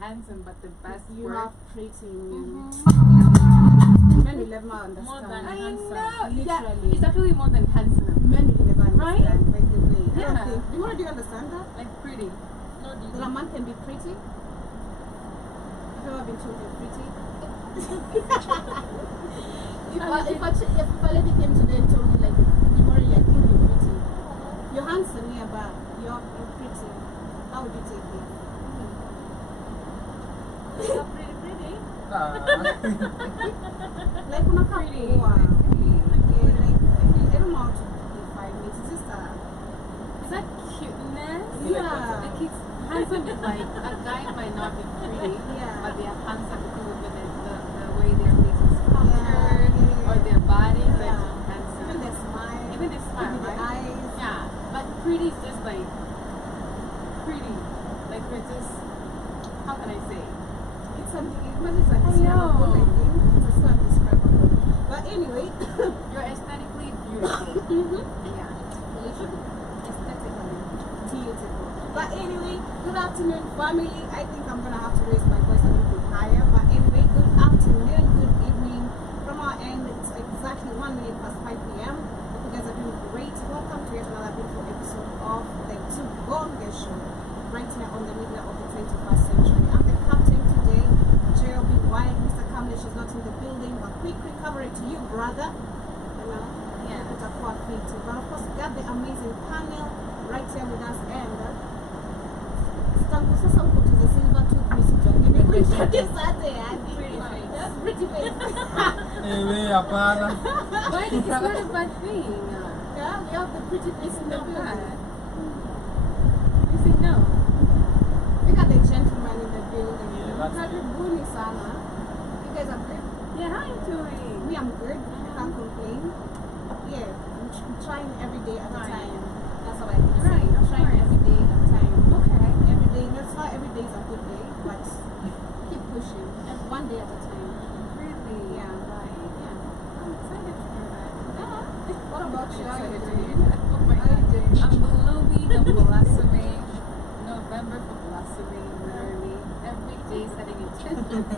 handsome, but the best you word. are pretty. Men will never understand. More than handsome. literally. Yeah, it's actually more than handsome. Men will never understand. Right? By the way. Yeah. Do you understand that? Like pretty. No, that a man can be pretty. Have you ever been told you're pretty? if a lady came today and told you like, Imori, I think you're pretty. You're handsome, yeah, but you're pretty. How would you take it? You're pretty. Like when I come pretty. Yeah, like I don't know how to define it. It's just is that cuteness? Yeah. Like it's handsome is like a guy might not be pretty, Yeah. but they are handsome because of the way their face is structured or their body is like handsome. Even their smile. Even the smile, Even the right? eyes. Yeah. But pretty is just like pretty. Like we're just, how can I say? It's something, it's undescribable, I think. It's so undescribable. But anyway, you're aesthetically beautiful. Yeah. Aesthetically beautiful. But anyway, good afternoon, family. I think I'm gonna have to raise my voice a little bit higher. But anyway, good afternoon, good evening. From our end, it's exactly 1 minute past 5 p.m. Hope you guys are doing great. Welcome to yet another beautiful episode of the Tubonge Show, right here on the media of the 21st century. I'm the captain today, J.O.B. White. Mr. Kamlish is not in the building, but quick recovery to you, brother. Yeah, it's a quite quick too. But of course, we got the amazing panel right here with us, and sasa uko to the silver tooth Miss Johnny. That's pretty face. Why is it not a bad thing? Yeah, we have the pretty face in the building. You say no? We got the gentleman in the building. KARIBUNI sana. You guys are good? Yeah, how are you doing? Me, I'm good. I can't complain. Yeah, I'm trying every day at a time. That's what I think. Right, I'm trying every day at a time. Okay. Every day. That's not every day is a good day, but keep pushing. And one day at a time. Really? Yeah. Right. Yeah. I'm excited to hear that. What about you? How are you doing? Oh my God. I'm blooming, I'm blossoming. November for blossoming, literally. Every day setting intentions.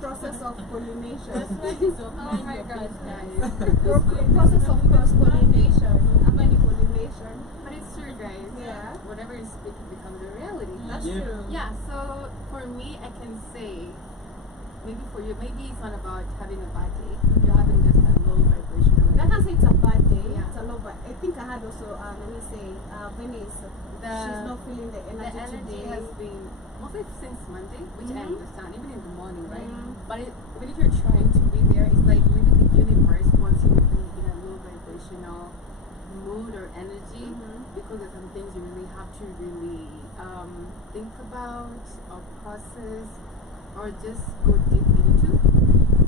Process of pollination. Oh my God, guys. Process of cross-pollination. Pollination. But it's true, guys. Yeah. Whatever you speak becomes a reality. That's true. Yeah, so for me, I can say, maybe for you, maybe it's not about having a bad day. You're having just a low vibrational day. I can't say it's a bad day. Yeah. It's a low, but I think I had also, let me say, Venice. She's not feeling the energy, the energy today. has been mostly since Monday, which I understand, even in the morning, right? But even if you're trying to be there, it's like maybe the universe wants you to be in a low vibrational mood or energy because there's some things you really have to really think about or process or just go deep into.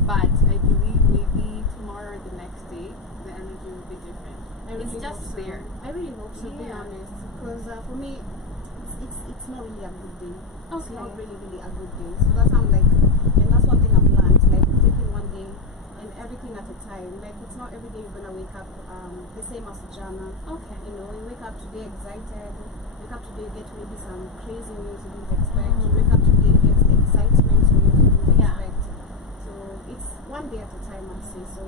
But I believe maybe tomorrow or the next day, the energy will be different. It's just there. I really hope so, to be honest. Because for me, it's not really a good day. It's not really a good day. So that's how I'm like, and that's one thing I've learned, like taking one day and everything at a time. Like it's not every day you're gonna wake up the same as Jana. Okay. You know, you wake up today excited. Wake up today, you get maybe some crazy news you didn't expect. You wake up today, you get the excitement you didn't expect. So it's one day at a time, I'd say. So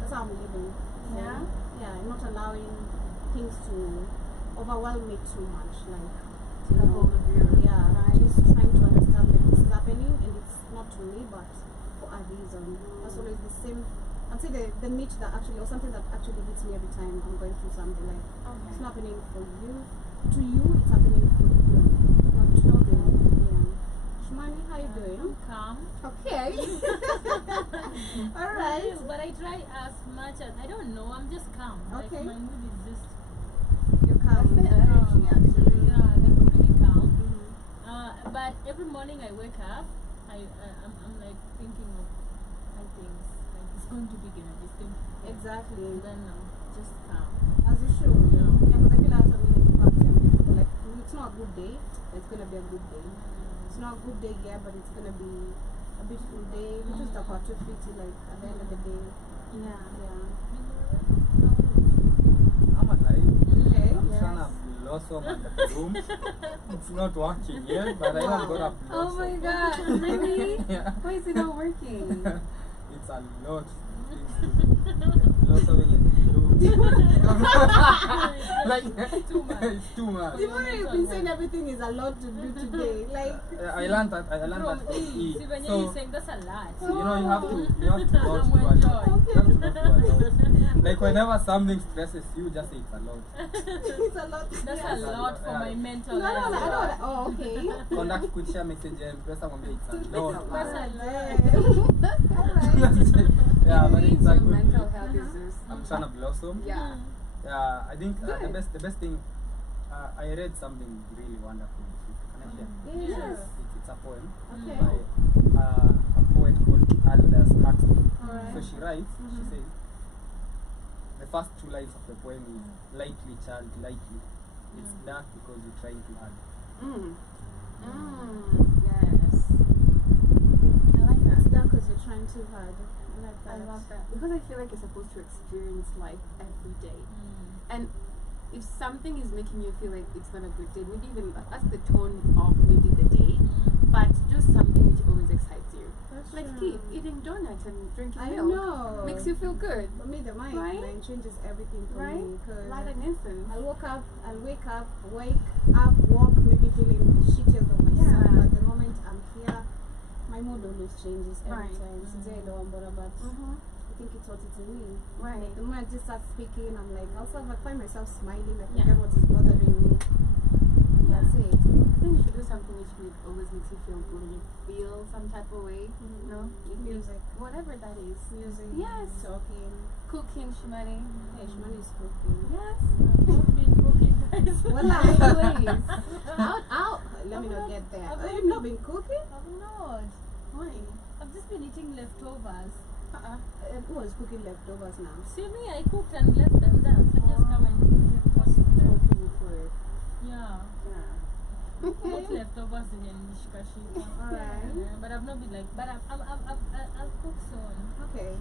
that's how I'm living. Yeah. Yeah, I'm not allowing things to overwhelm me too much. Like, Take a hold of your just trying to understand that this is happening and it's not to me, but for a reason. That's always the same. I'd say the niche that actually, or something that actually hits me every time I'm going through something. Like, it's not happening for you, to you, it's happening for you. Not to them. Yeah. Shumani, how you doing? I'm calm. Okay. All right. But I try as much as I don't know. I'm just calm. Okay. Like my mood is just You're calm. That's the energy, actually. yeah, like really calm. But every morning I wake up, I'm like thinking of my things. Like it's going to be good. It's going to be good. Exactly. And then I'm just calm. As you should. Yeah, because I feel after we party and people like, it's not a good day, but it's gonna be a good day. It's not a good day, yeah, but it's gonna be a beautiful day. We just about 250, like at the end of the day. Yeah. Yeah. I'm alive. Okay. I'm trying to blossom at the room. It's not working yet, but I have got a blossom. Oh my god, really? Yeah. Why is it not working? It's a lot. Blossoming in blue. Like, Too much. it's too much. Even if you've been saying everything is a lot to do today, like, I learned that from E. See, when So, you're saying that's a lot. you know, you have to go to a lot. Enjoy. You have to go to a lot. Like whenever something stresses you, just say it's a lot. it's a lot. That's yeah. a lot for my mental No, health. I know that. Oh, okay. Conduct kuchia message and press on it's a lot. That's a Alright. Yeah, but it's a your good mental day. health is just I'm trying to blossom. yeah. Yeah, I think the Good. best thing. I read something really wonderful. Can I share? Yes. It's a poem Okay. by a poet called Aldous Huxley. Alright. So she writes. She says the first two lines of the poem is lightly, child, lightly. It's dark because you're trying too hard. Yes. I like that. It's dark because you're trying too hard. I like I that. love that. Because I feel like you're supposed to experience life every day. And if something is making you feel like it's not a good day, maybe even that's the tone of maybe the day, but do something which always excites you. That's Like true. eating donuts and drinking I milk. know. Makes you feel good. For me, the mind, Right? mind changes everything for Right? me. Cause Like an instant. I'll wake up, walk, maybe feeling shitty of myself. Yeah. But the moment I'm here, my mood always changes every Right. time. Today, I don't bother, but I think it's what it's in me. Right. The moment I just start speaking, I'm like, also I find myself smiling. I Yeah. forget what is bothering me. And Yeah. that's it. I think you should do something which always makes you feel good. You feel some type of way. You know? You feel- Music. Whatever that is. Music. Yes. Talking. Cooking, Shumani. Hey, Shimon is cooking. Yes. I've been cooking, guys. Well, Please. out. Let me not get there. I've You've not been cooking? I'm not. Why? I've just been eating leftovers. Who was cooking leftovers now? See me, I cooked and left them there. So just come and toss them. Cooking food. Yeah. Yeah. I eat leftovers in Nishikashi. Alright. But I've not been like, but I'll cook soon. Okay.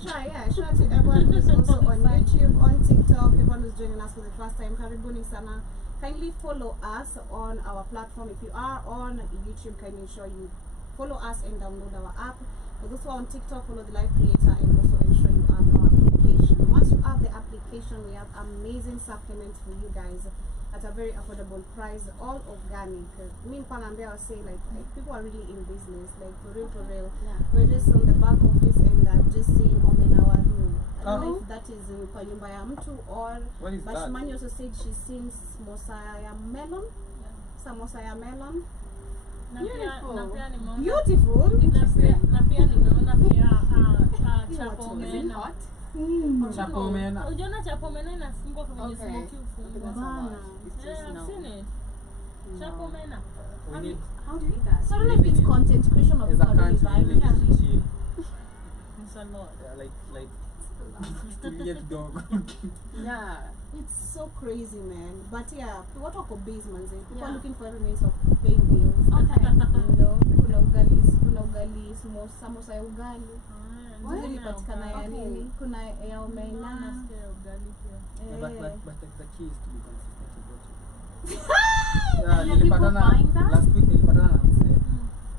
Yeah. Shout out to everyone who's also on YouTube, on TikTok, everyone who's joining us for the first time. Karibuni sana. Kindly follow us on our platform. If you are on YouTube, kindly ensure you follow us and download our app. For those who are on TikTok, follow the live creator and also ensure you have our application. Once you have the application, we have amazing supplements for you guys at a very affordable price, all organic. Me and Panambe are saying like people are really in business, like for real. Yeah. We're just on the back office and I've just seen Omenawa room. I don't know if that is in kwa nyumba ya mtu or What is but that? Shimani also said she sings Mosaya melon. Samosa melon. Beautiful. Na pia nimeona Beautiful. na pia nimeona pia chapo Is it Is it omena. hot? Chapo omena. Unaona chapo omena inafungwa kwenye Okay. smoky That's ufungwa. a lot. It's Yeah, just I've no. seen it. No. Chapo omena. We need How do you eat that? So I don't know if it's content creation or as a people are really country we buying need it. to chill. It's a lot. Yeah, like to get dog. Yeah. It's so crazy, man. But yeah, what talk of base, man? People Yeah. are looking for every means of paying bills. Okay. You know, kuna ugali, samosa ya ugali. What? Zile patikana ya Okay. nini? Kuna ya omena. Nasikia ugali pia. But the key is to be consistent about it. Are Yeah, people nilipatana buying that? last week nilipatana na mzee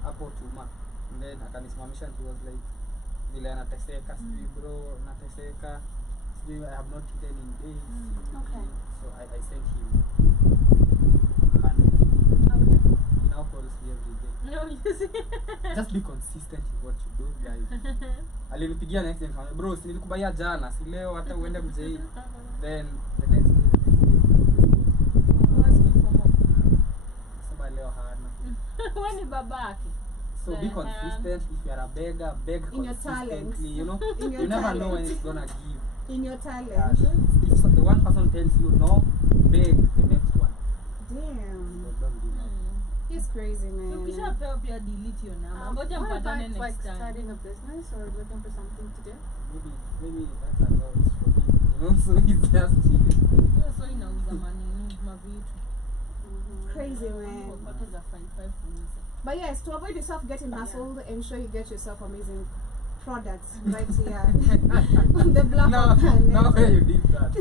hapo Tuma. And then akanisimamisha and he was like, vile anateseka sijui bro nateseka sijui I have not eaten in days. Okay. So I sent him 100. Okay. He now calls me every day. No, you see. Just be consistent in what you do guys. Alinipigia next day nikamwambia bro si nilikubaya jana si leo hata uende mjei. Then the next day sema leo hana. When is babaki? So be consistent. If you are a beggar, beg In your talent. consistently. You know, In your you never know when talent. it's gonna give. In your talent. Yeah. If the one person tells you no, beg the next one. Damn. So don't give up. He's crazy, man. Ukishapewa pia delete your number. Ngoja What mpatane about like next time. starting a business or looking for something to do? Maybe that's a lot for him. You know, so he's just chilling. Hiyo so inauza mavitu. Crazy, man. Wapata za 5 funisa. But yes, to avoid yourself getting hustled, ensure you get yourself amazing products right here on the block No, of planet. no way you did that.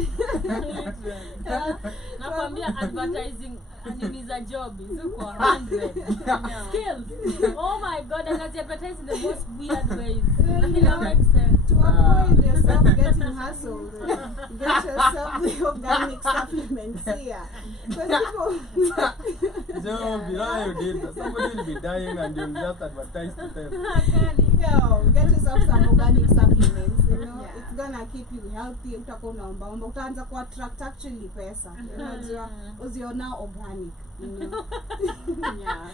Nakwambia advertising animiza job is kwa 100. Skills. Oh my god, and that's advertising the most weird ways. Nothing makes sense. To avoid yourself getting hustled, get yourself the organic supplements here. Because people, Job, you know how you did that. Somebody will be dying and you'll just advertise to them. yo, get yourself some organic supplements. You know, Yeah. it's gonna keep you healthy. Utakuwa unaomba, utaanza ku attract actually pesa. Unajua, uziona organic. You know? Yeah.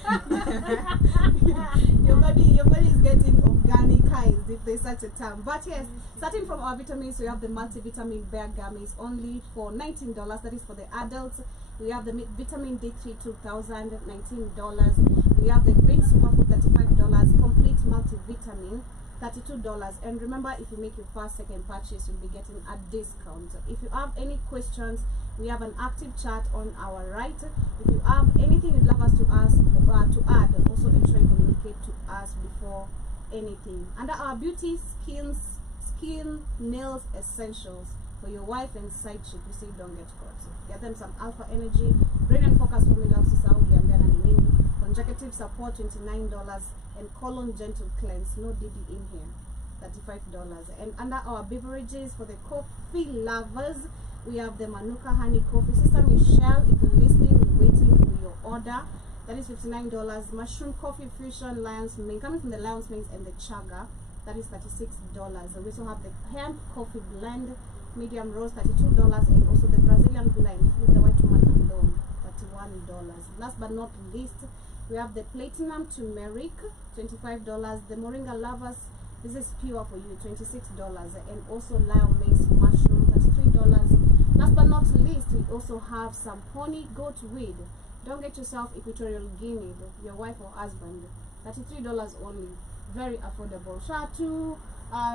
your body is getting organicized, if there's such a term. But yes, starting from our vitamins, we have the multivitamin bear gummies only for $19. That is for the adults. We have the vitamin D3 $2,000, $19. We have the green superfood $35, complete multivitamin $32. And remember, if you make your first second purchase, you'll be getting a discount. If you have any questions, we have an active chat on our right. If you have anything you'd love us to ask to add, also ensure you communicate to us before anything. Under our beauty, skin, nails essentials for your wife and side chick, you see, don't get caught. Get them some alpha energy, brain and focus formula, conjunctive support $29, and colon gentle cleanse, no DD in here, $35. And under our beverages for the coffee lovers, we have the Manuka honey coffee. Sister Michelle, if you're listening, we're waiting for your order. That is $59. Mushroom coffee fusion lion's mane, coming from the lion's mane and the chaga, that is $36. And we also have the hemp coffee blend, medium roast, $32, and also the Brazilian blend with the white woman alone, $31. Last but not least, we have the platinum turmeric, $25. The moringa lovers, this is pure for you, $26. And also lion maize mushroom, $33. Last but not least, we also have some honey goat weed. Don't get yourself Equatorial Guinea, your wife or husband, $33 only. Very affordable. Shout out to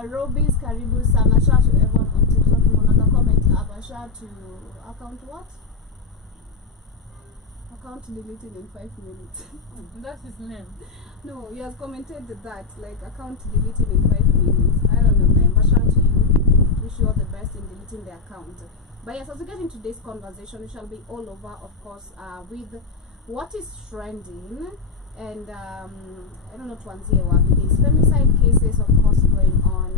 Robi's Karibu Sana. Shout out to everyone on TikTok. Comment shout out to account what? Account deleted in 5 minutes. That's his name. No, he has commented that, like, account deleted in 5 minutes. I don't know, man, but shout out to you. Wish you all the best in deleting the account. But yes, as we get into this conversation, we shall be all over, of course, with what is trending. And I don't know, there's femicide cases, of course, going on.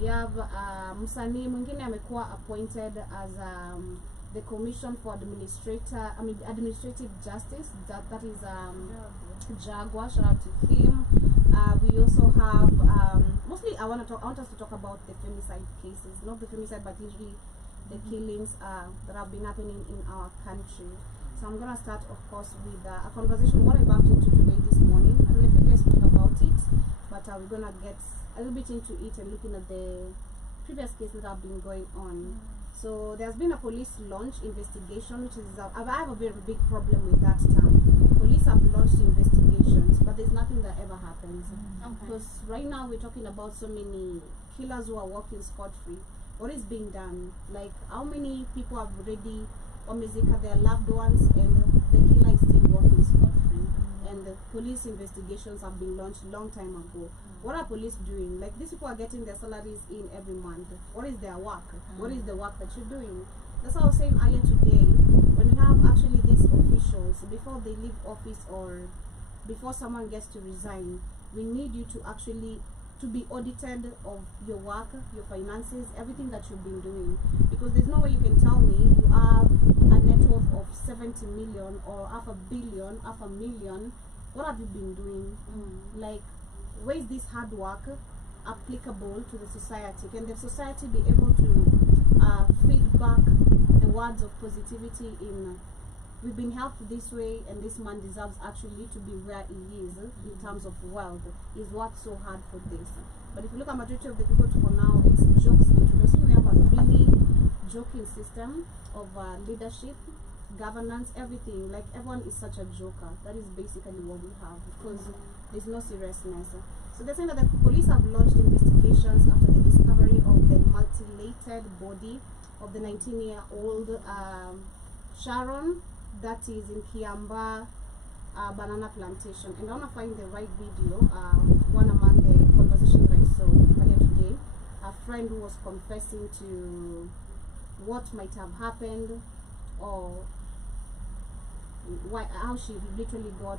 We have msanii mwingine amekuwa appointed as the Commission for Administrative Justice. That is Jaguar. Shout out to him. We also have mostly I want us to talk about the femicide cases, not the femicide, but usually the killings that have been happening in our country. So I'm gonna start, of course, with a conversation what I bumped into today this morning. I don't know if you guys speak about it, but we're gonna get a little bit into it and looking at the previous cases that have been going on. So there's been a police launch investigation, which is I have a very big problem with that term. Police have launched investigations, but there's nothing that ever happens. Because right now we're talking about so many killers who are walking scot-free. What is being done? Like, how many people have already wamezika their loved ones and the killer is still walking scot-free? And the police investigations have been launched long time ago. What are police doing? Like, these people are getting their salaries in every month. What is their work? What is the work that you're doing? That's what I was saying earlier today. When we have actually these officials, before they leave office or before someone gets to resign, we need you to actually to be audited of your work, your finances, everything that you've been doing. Because there's no way you can tell me you have a net worth of 70 million or half a billion, half a million. What have you been doing? Like, where is this hard work applicable to the society? Can the society be able to feed back the words of positivity in we've been helped this way and this man deserves actually to be where he is in terms of wealth? He's worked so hard for this. But if you look at majority of the people for now, it's jokes introducing. We have a really joking system of leadership, governance, everything. Like, everyone is such a joker. That is basically what we have, because there's no seriousness. So they're saying that the police have launched investigations after the discovery of the mutilated body of the 19-year-old Sharon, that is in Kiamba banana plantation. And I want to find the right video. One among the conversation that I saw earlier today, a friend who was confessing to what might have happened, or how she literally got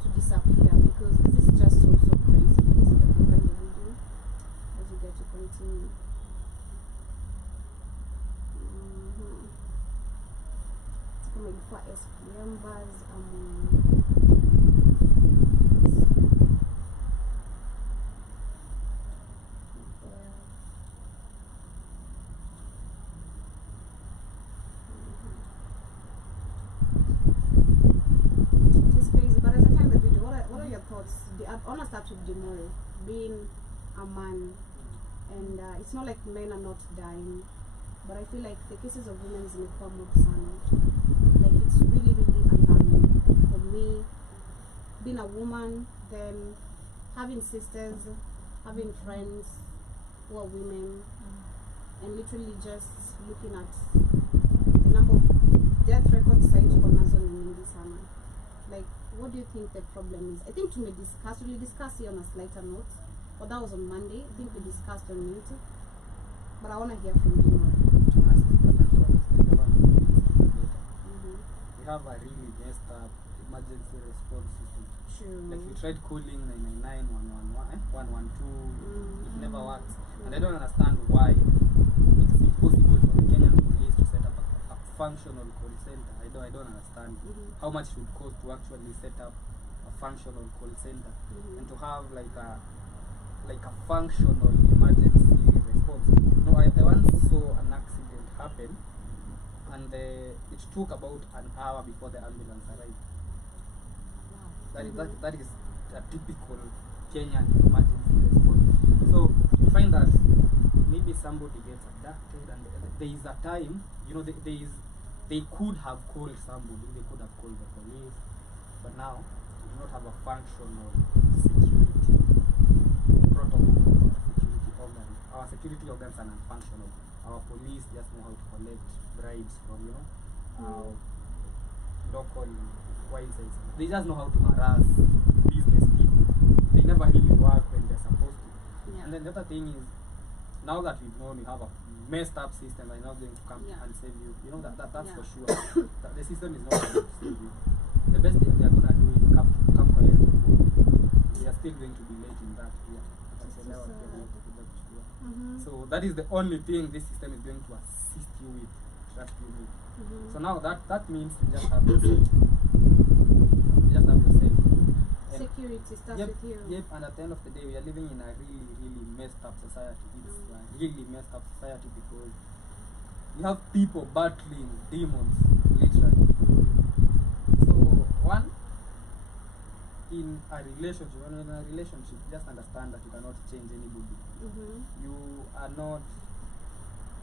to disappear, because this is just so crazy. Let's see if I can find the video as we get to continue. Kama ilikuwa SPMers it's crazy, but as I find the video, what are your thoughts? I want to start with Demore, being a man, and it's not like men are not dying, but I feel like the cases of women is more sana. Like, it's really alarming for me, being a woman, then having sisters, having friends who are women, and literally just looking at the number of death records cited on Amazon in mingi sana. Like, what do you think the problem is? I think we discussed here on a slighter note, but that was on Monday. I think we discussed on it, but I want to hear from you. We have a really messed up emergency response system. True. Like, we tried calling 999, 112, it never works. And I don't understand why it's impossible for the Kenyan police to set up a functional call center. I don't understand how much it would cost to actually set up a functional call center and to have like a functional emergency response. No, I once saw an accident happen, and it took about an hour before the ambulance arrived. That is a typical Kenyan emergency response. So you find that maybe somebody gets abducted, and there is a time, you know, they could have called somebody, they could have called the police, but now we do not have a functional security protocol, security organ. Our security organs are non-functional. Our police just know how to collect bribes from, you know, local YSs. They just know how to harass business people. They never really work when they're supposed to. Yeah. And then the other thing is, now that we've known we have a messed up system that is not going to come and save you, you know, that's for sure. The system is not going to save you. The best thing they are going to do is come collect your money. They are still going to be late in that. So that is the only thing this system is going to assist you with. Trust you with. So now that means you just have yourself. You just have yourself. And security starts with you. Yep, and at the end of the day, we are living in a really messed up society. It's a really messed up society because you have people battling demons, literally. So, one, in a relationship, when you're in a relationship, just understand that you cannot change anybody. You are not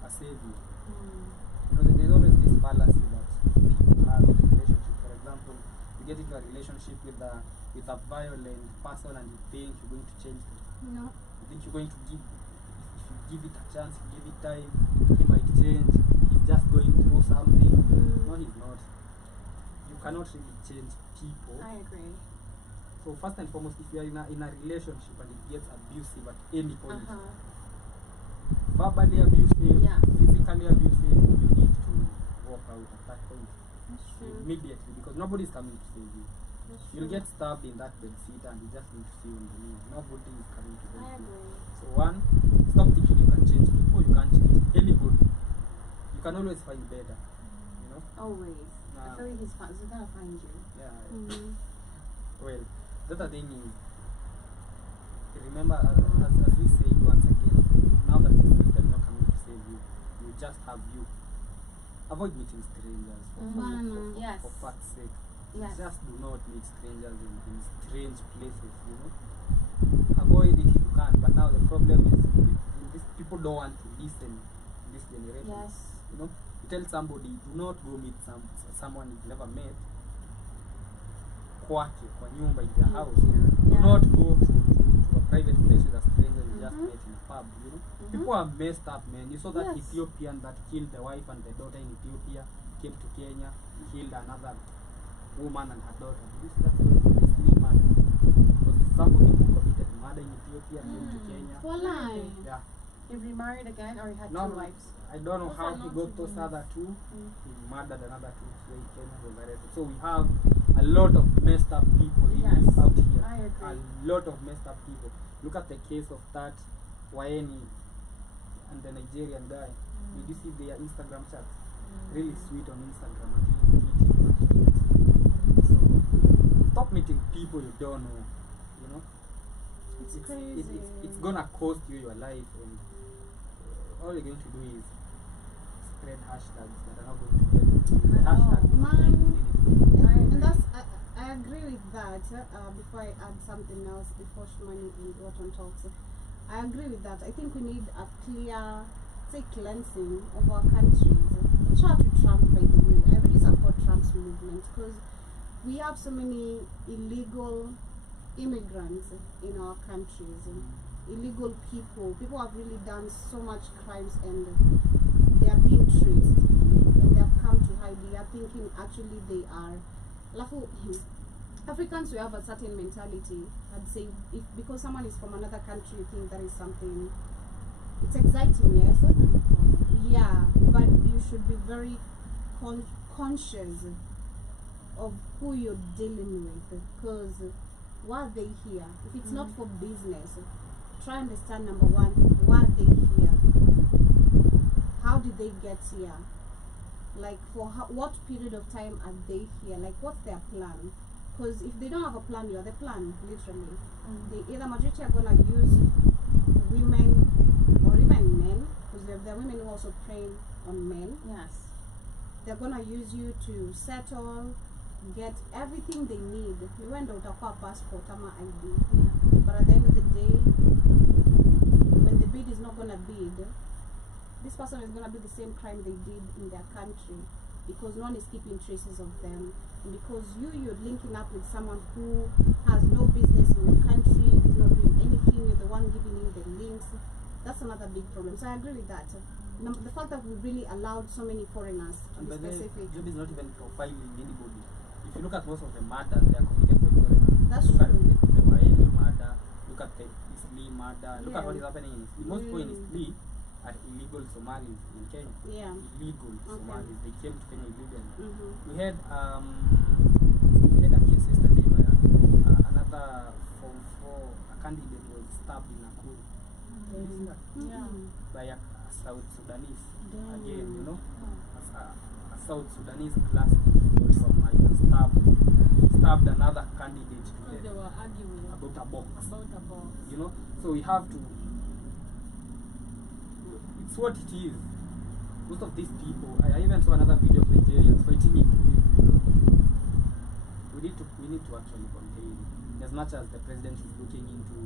a savior. You know, there's always this fallacy that people have in a relationship. For example, you get into a relationship with a violent person and you think you're going to change them. No. You think you're going to if you give it a chance, give it time, he might change. He's just going through something. No, he's not. You cannot really change people. I agree. So first and foremost, if you are in a relationship and it gets abusive at any point, verbally abusive, physically abusive, you need to walk out at that point. Immediately, because nobody is coming to save you. You'll get stabbed in that bed seat and you just need to see on the news. Nobody is coming to I help you. agree. So one, stop thinking you can change people. You can't change anybody. You can always find better. You know? Always. I feel like he's gonna find you. Yeah. Mm-hmm. Well, the other thing is, remember, as we say once again, now that the system is not coming to save you, you just have you. Avoid meeting strangers Yes. for fact's sake. Yes. Just do not meet strangers in strange places, you know. Avoid it if you can, but now the problem is these people don't want to listen in this generation. Yes. You know, you tell somebody, do not go meet someone you've never met kwake, kwa nyumba, in their house. Do Yeah. not go to a private place with a stranger you just met in a pub, you know. People are messed up, man. You saw that Yes. Ethiopian that killed the wife and the daughter in Ethiopia, came to Kenya, killed another woman and her daughter. Did you see that story? It's me murder. It was somebody who committed murder in Ethiopia, came to Kenya. Walai. Yeah. He remarried again, or he had No, two wives? I don't know Those how are he not got those siblings. other two. Mm. He murdered another two here in Kenya, was arrested. So we have a lot of messed up people Yes, out here. I agree. A lot of messed up people. Look at the case of that Waeni and the Nigerian guy. Did you see their Instagram chats? Really sweet on Instagram and really meeting. So stop meeting people you don't know. You know, It's crazy. It's gonna cost you your life, and all you're going to do is spread hashtags that are not going to help you. Hashtags Man. that don't help you. And that's I agree with that. Before I add something else, before Shmani and Wharton talks, I agree with that. I think we need a clear, say, cleansing of our countries. Shout out to Trump, by the way. I really support Trump's movement because we have so many illegal immigrants in our countries. Illegal people. People have really done so much crimes and they are being traced and they have come to hide. They are thinking actually they are. Africans, we have a certain mentality. I'd say if because someone is from another country, you think that is something. It's exciting, yes. Yeah, but you should be very conscious of who you're dealing with, because why are they here? If it's not for business, try and understand, number one, why are they here? How did they get here? Like, for what period of time are they here? Like, what's their plan? Because if they don't have a plan, you're the plan, literally. They either majority are gonna use women or even men, because there are women who also prey on men. Yes. They're gonna use you to settle, get everything they need. You went out a passport, ama ID. But at the end of the day, when the bid is not gonna bid, this person is gonna do the same crime they did in their country, because no one is keeping traces of them, and because you're linking up with someone who has no business in your country, is not doing anything, you're the one giving you the links. That's another big problem. So I agree with that. The fact that we really allowed so many foreigners to And be by the way, specific. job is not even profiling anybody. If you look at most of the murders, they are committed by foreigners. That's Look at true. the Waeni murder. Look at the Isli murder. Look at Yeah. what is happening in Isli. Most people in Isli are illegal Somalis in Kenya. Yeah. Illegal Somalis. They came to Kenya illegally. Mm-hmm. We had a case yesterday where another Form 4 a candidate was stabbed in Nakuru. Did you see that? Yeah. By a South Sudanese. Damn. Again, you know, a South Sudanese class from stabbed another candidate to Because they death were arguing about a box. about a box. You know, so we have to. It's what it is. Most of these people, I even saw another video of Nigerians fighting in you know. We need to actually contain, as much as the president is looking into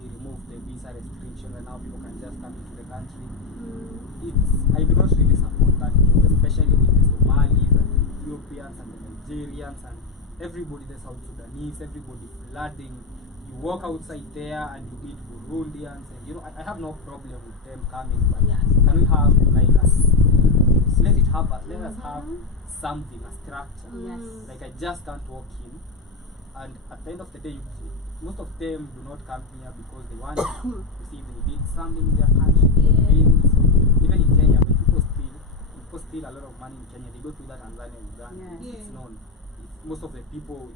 he removed the visa restriction and now people can just come into the country. I do not really support that move, especially with the Somalis and the Ethiopians and the Nigerians and everybody, the South Sudanese, everybody flooding. You walk outside there and you meet Burundians, and you know, I have no problem with them coming, but Yes. can we have like let us have something, a structure. Yes. Like I just can't walk in, and at the end of the day, most of them do not come here because they want to see they did something in their country. Yeah. So even in Kenya, when people steal a lot of money in Kenya, they go to that Tanzania, Uganda. Yes. It's known. Most of the people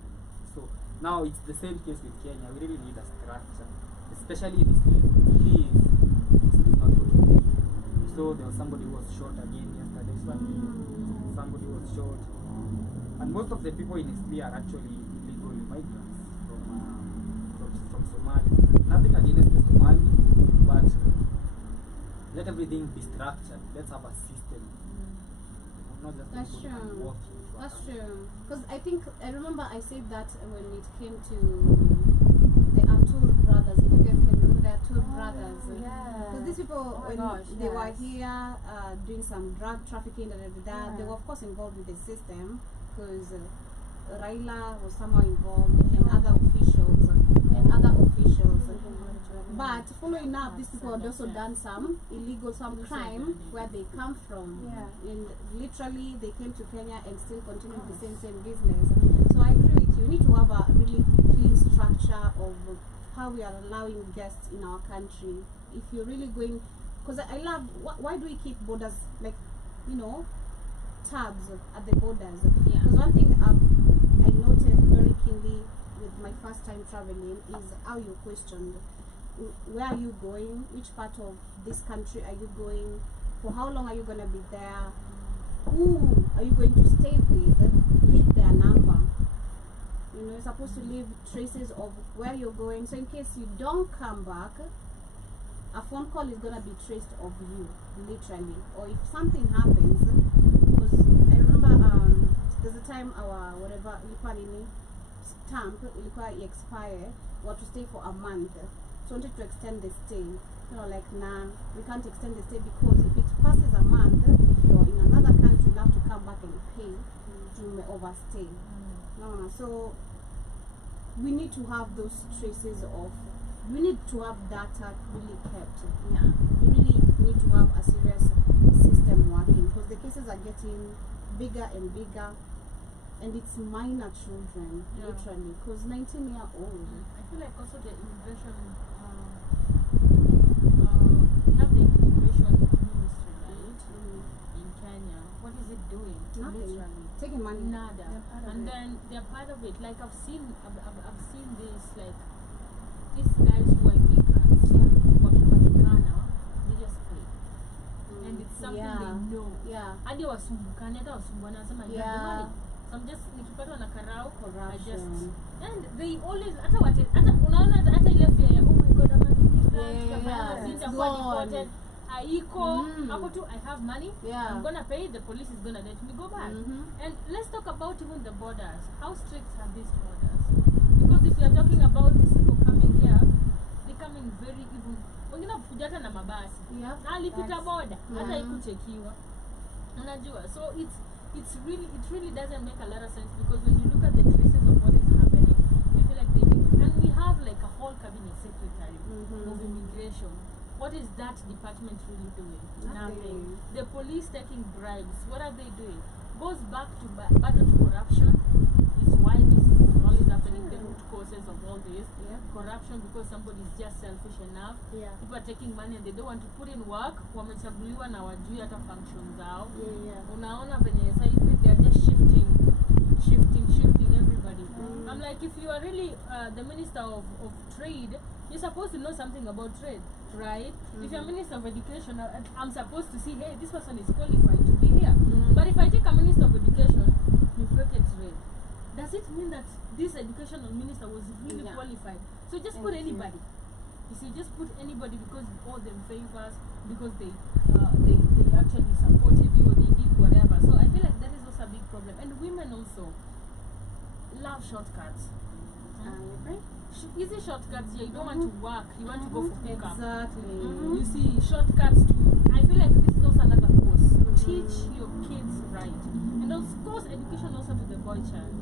So now it's the same case with Kenya. We really need a structure, especially in Eastleigh. Eastleigh is not good. So there was somebody who was shot again yesterday. Somebody was shot, and most of the people in Eastleigh are actually illegal migrants from Somalia. Nothing against the Somalis, but let everything be structured. Let's have a system. Not just That's people true. walking to That's a true. Because I remember I said that when it came to the Atur brothers. If you guys can remember the Atur brothers. Yeah. Because these people, Oh my when gosh, they were yes. here doing some drug trafficking, Yeah. they were of course involved with the system because Raila was somehow involved and other officials. But following up, these people had also done some crime where they come from. Yeah. And literally they came to Kenya and still continue the same business. So I agree with you. We need to have a really clean structure of how we are allowing guests in our country. If you're really going, because I love, why do we keep borders, like, tabs at the borders? Yeah. Because one thing I noted very keenly with my first time traveling is how you questioned. Where are you going? Which part of this country are you going? For how long are you going to be there? Who are you going to stay with? Leave their number. You're supposed to leave traces of where you're going. So in case you don't come back, a phone call is going to be traced of you, literally. Or if something happens, because I remember there's a time our whatever stamp expire, we had to stay for a month. So wanted to extend the stay. Like, nah, we can't extend the stay because if it passes a month, if you're in another country, you have to come back and pay to overstay. So we need to have those traces of, we need to have data really kept. Yeah. We really need to have a serious system working because the cases are getting bigger and bigger. And it's minor children, literally, because 19-year-old. I feel like also the immigration, we have the immigration ministry, right, in Kenya. What is it doing? Nothing. Literally. Taking money. Nada. And then they're part of it. Like I've seen this, like, these guys who are immigrants, wakipatikana, they just pay. And it's something they know. Yeah. Hadi wasumbukani, hata wasumbuana, nasema you have the money. So I'm just nikipatwa na karao, I just, and they always hata unaona hata ile fear ya oh my god, I'm deported. Hapo tu I have money. I'm gonna pay. The police is gonna let me go back. And let's talk about even the borders. How strict are these borders? Because if we are talking about these people coming here, they coming very even. Wengine kuja hata na mabasi. Alipita border hata ikuchekiwa. Unajua, so it really doesn't make a lot of sense because when you look at the traces of what is happening, I feel like and we have like a whole cabinet secretary of immigration. What is that department really doing? Nothing. The police taking bribes. What are they doing? Goes back to battle to corruption. Is why this is always happening. The root causes of all this. Corruption because somebody is just selfish enough. People are taking money and they don't want to put in work. Wamechaguliwa na wajui hata functions zao. Unaona venye saizi they are just shifting everybody. I'm like, if you are really the minister of trade, you're supposed to know something about trade, right? If you're minister of education, I'm supposed to see, hey, this person is qualified to be here. But if I take a minister of education, you look at trade. Does it mean that this educational minister was really qualified? So just put anybody. You see, just put anybody because you owe them favors, because they actually supported you or they did whatever. So I feel like that is also a big problem. And women also love shortcuts. Right? Easy shortcuts, you don't want to work, you want to go for pickup. Exactly. You see, shortcuts too. I feel like this is also another course. Teach your kids right. And of course, education also to the boy child.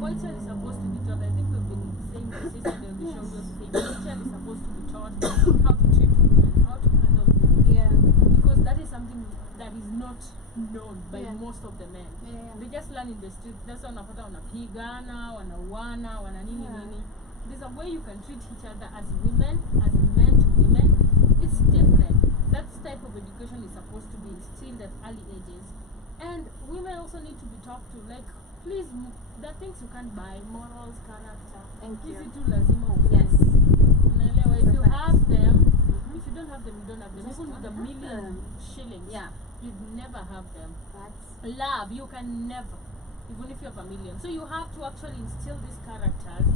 Boy child is supposed to be taught, I think we've been saying this yesterday on the Show-U.S. thing. Boy child is supposed to be taught how to treat women, how to handle women. Because that is something that is not known by most of the men. They just learn in the streets. That's why unapata wanapigana, wanauana, wana nini. There's a way you can treat each other as women, as men to women. It's different. That type of education is supposed to be instilled at early ages. And women also need to be talked to, like, please, the things you can't buy, morals, character. Thank you. Hizi tu lazima Yes. unaelewa. If you have them, if you don't have them, you don't have them. Just Even with a don't have million them. shillings, Yeah. you'd never have them. That's Love, you can never, even if you have a million. So you have to actually instill these characters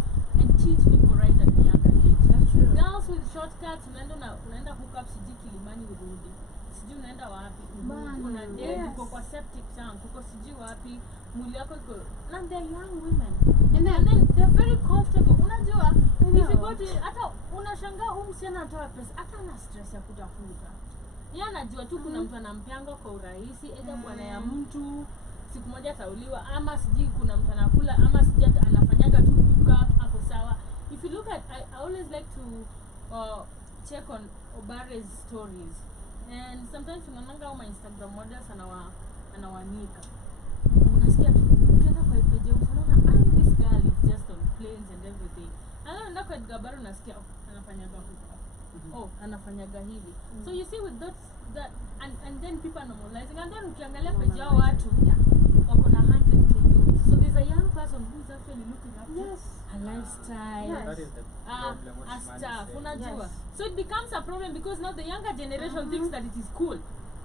and teach people right at a younger age. That's true. Girls with shortcuts, unaenda hook up sijui Kilimani urudi. Sijui unaenda wapi. Bana, Una date, yes. uko kwa septic tank, uko sijui wapi. Mwili yako iko. And they're young women. And And then they're very comfortable. Unajua, I if you know. go to, hata unashangaa huyu msichana anatoa pesa, hata ana stress ya kutafuta. Yeye anajua tu kuna mtu anampianga kwa urahisi, either bwana ya mtu siku moja atauliwa, ama sijui kuna mtu anakula, ama sijui anafanyaga tu kuka hapo sawa. If you look at, I always like to check on Obare's stories, and sometimes unaonanga au Instagram models anawanika. Unasikia tu ukienda kwa page yao unaona this girl is just on planes and everything. Anaenda kwa Gabaru unasikia anafanyaga huko. Oh, anafanyaga hivi. So you see with that and then people are normalizing, and then ukiangalia page yao watu wako na 100k views. So there's a young person who is actually looking up Yes. her lifestyle. Yes. That is the problem what Shimani Stuff, said. unajua. Yes. So it becomes a problem because now the younger generation thinks that it is cool.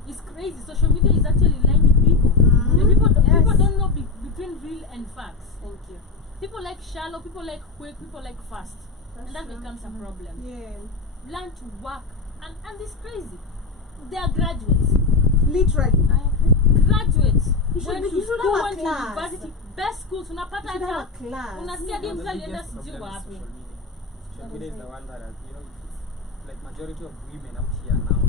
It's crazy. Social media is actually lying to people. The people Yes. don't know between real and facts. Thank you. People like shallow, people like quick, people like fast. And that becomes a problem. Yeah. Learn to work. And it's crazy. They are graduates. Literally. I agree. Graduates. You should Went be- to you should school, have a went to class. university. Best schools. Unapata You should have hata. a class. Unasikia No, dim the alienda biggest sijui problem is wapi. social media. Social That media is is the it. one that has, it's like majority of women out here now.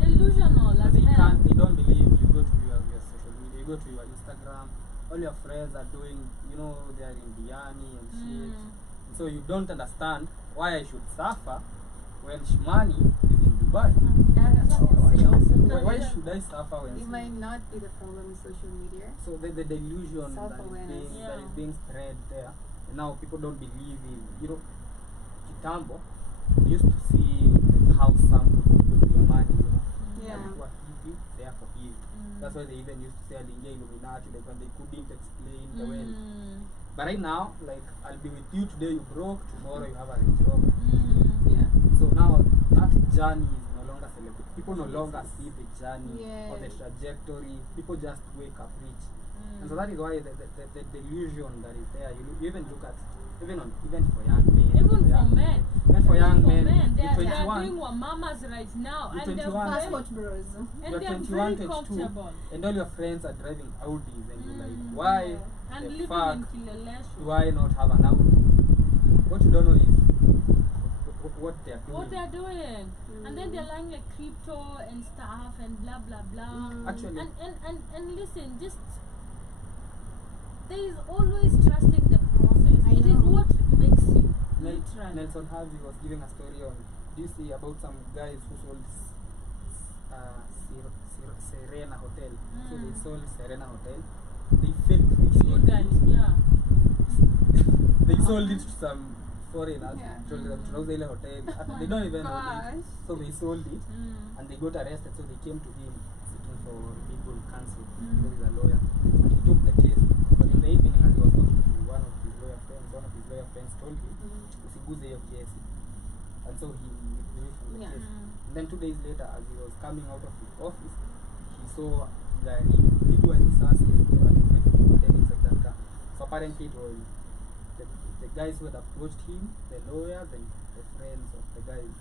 Delusional as They hell. can't, they don't believe you go to your social media, you go to your Instagram, all your friends are doing, they are in Diani and shit. So you don't understand why I should suffer when Shimani is in Dubai. And that's what I say also. Why should I suffer when It might not be the problem with social media. So the delusion Self-awareness. that is being spread there, and now people don't believe in, Kitambo, you used to see like how some would put their money, Yeah. what hivi, therefore hivi. That's why they even used to say Alingia Illuminati, like when they couldn't explain the way. But right now, like I'll be with you today, you broke, tomorrow you have a Range Rover. Yeah. So now that journey is no longer celebrated. People no longer see the journey or the Yes. trajectory. People just wake up rich. And so that is why the delusion that is there. You even look at even for young men. Even for young men. Even for young men. They You're are 21. doing what mamas right now. You're And they're 21. very, Passport bros. and You're they're 21, very 22, comfortable. and all your friends are driving Audis, and you're like, why And the living fuck in Kileleshu. do I not have an Audi? What you don't know is what they're doing. What they're doing. And then they're lying like crypto and stuff and blah blah blah. Actually, And listen, just there is always trusting the process. It is what makes you literally. Nelson Harvey was giving a story on, do you see about some guys who sold Serena Hotel? So they sold Serena Hotel. They faked Legally, yeah. They sold it to some foreigners. Yeah. Told them to house the hotel. They don't even know it. Gosh. So they sold it and they got arrested. So they came to him seeking for legal counsel. There is a lawyer. And he took the case. But in the evening, as he was talking to one of his lawyer friends told him, usiguze hiyo kesi. And so he withdrew from the case. And then 2 days later, as he was coming out of his office, he saw gari pigwa risasi and then inside that car. So apparently it was the guys who had approached him, the lawyers and the friends of the guys.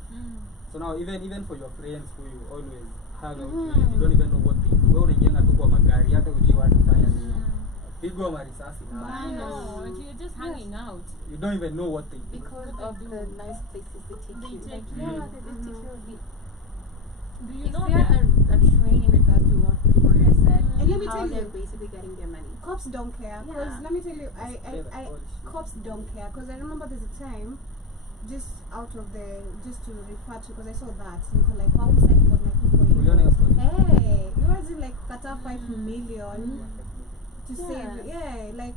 So now even for your friends who you always hang out with, you don't even know what they do. Wewe unaingia tu kwa magari hata hujui watu fanya nini. Pigwa marisasi na. I know, you're just hanging out. You don't even know what they do. Because of the nice places they take They you. take Like, you. yeah, they just take care of you. Do you Is know there that? a train in regards to what Tubonge has said? And let me how tell they're you, basically getting their money. cops don't care. Because Yeah. let me tell you, I Bullshit. cops don't care. Because I remember there's a time, just to refer to, because I saw that, you could like, how said for my people. Uliona hiyo story? Hey, you guys did like kata 5 million to Yes. save. Yeah, like,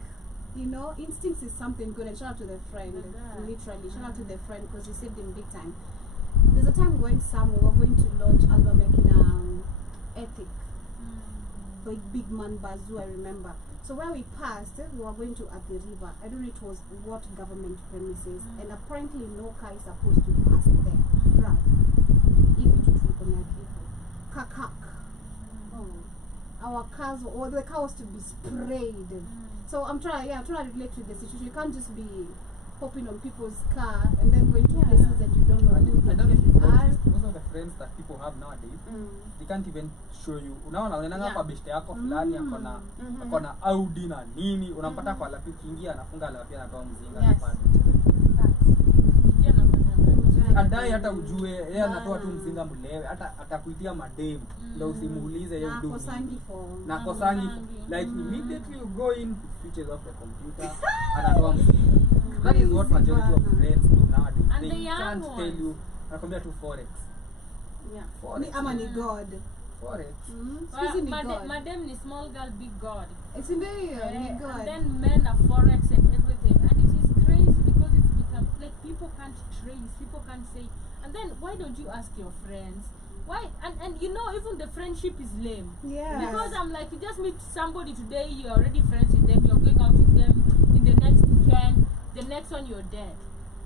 instincts is something good. And shout out to the friend, Yeah. literally. Shout out to the friend because he saved him big time. There's a time when we were going to launch album making Ethic. Big man Bazoo, I remember. So where we passed, we were going to at the river. I don't know it was what government premises, and apparently no car is supposed to pass there. Right. If it would connect kakak. Our cars, or the car was to be sprayed. So I'm trying to relate to the situation. You can't just be hopping on people's car and then going to places that you don't know who I don't know if you've noticed, most of the friends that people have nowadays, they can't even show you. Unaona unaenda kwa beshte yako fulani akona Audi na nini, unampata kwa lapi kingia anafunga lapi anatoa mzinga na pande. Adai hata ujue yeye anatoa tu mzinga mlewe, hata atakuitia madem ndio usimuulize yeye ndio na kosangi like immediately you go in, switches off the computer anatoa mzinga. That is what majority of friends do nowadays. And they can't ones. tell you nakwambia tu forex. Ni ama ni God. Forex. Madam ni small girl, big God. It's very ni God. And then men are forex and everything, and it is crazy because it's become like people can't trace, people can't say. And then why don't you ask your friends? Why? And you know, even the friendship is lame. Yeah. Because I'm like, you just meet somebody today, you're already friends with them, you're going out with them in the next weekend, the next one you're dead.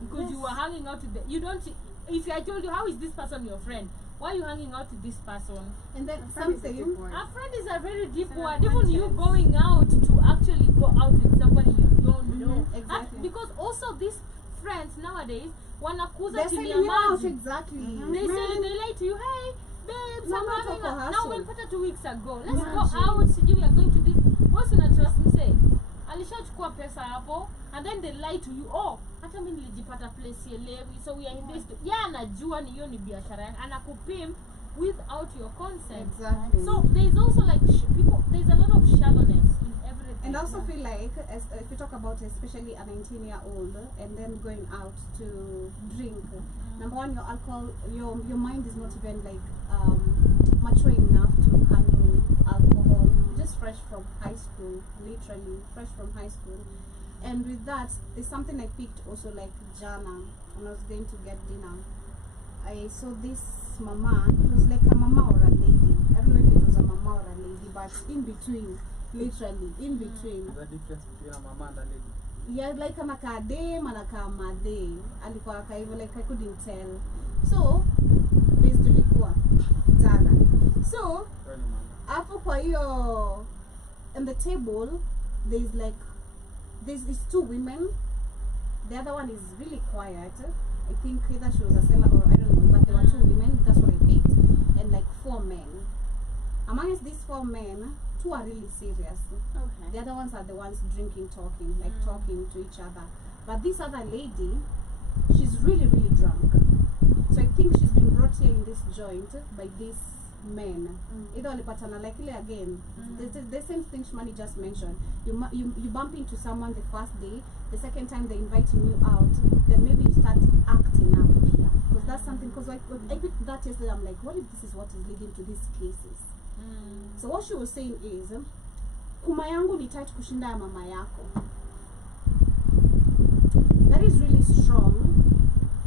Because you were hanging out with them. You don't, if I told you, how is this person your friend? Why are you hanging out with this person? And then A something. friend is a very deep word. Even you going out to actually go out with somebody you don't know. Exactly. Because also these friends nowadays, wanakuza They're chini ya selling you out, maji. exactly. They lie to you, hey, babes, I'm having a, now hustle. we'll put it 2 weeks ago. Let's Yeah, go out, sijui we are going to this. What's in a trust me say? Alishachukua pesa hapo, and then they lie to you, oh, hata mimi nilijipata place elewi, so we are in this. Yeah, anajua ni hiyo ni biashara yake, anakupim without your consent. Exactly. So there's also like people, there's a lot of shallowness in everything. And I also feel like, if you talk about especially a 19-year-old and then going out to drink, number one, your alcohol, your mind is not even like mature enough to handle alcohol. Just fresh from high school, literally fresh from high school. And with that, there's something I picked also like Jana when I was going to get dinner. I saw this mama. It was like a mama or a lady. I don't know if it was a mama or a lady, but in between. Literally, in between. The difference between a mama and a lady. Yeah, like anakaa dem, anakaa madhe. Alikuwa aka hivyo, like I couldn't tell. So, base tulikuwa Tana. So, hapo kwa hiyo, on the table, there's these two women. The other one is really quiet. I think either she was a seller or I don't know, but there were two women, that's what I picked, and like 4 men. Amongst these 4 men, 2 are really serious. Okay. The other ones are the ones drinking, talking, like talking to each other. But this other lady, she's really, really drunk. So I think she's been brought here in this joint by these men. Either walipatana like ile again. The same thing Shmani just mentioned. You bump into someone the first day, the second time they inviting you out, then maybe you start acting up here. Because that's something, because I picked that yesterday, I'm like, what if this is what is leading to these cases? So what she was saying is, kuma yangu ni tight kushinda ya mama yako. That is really strong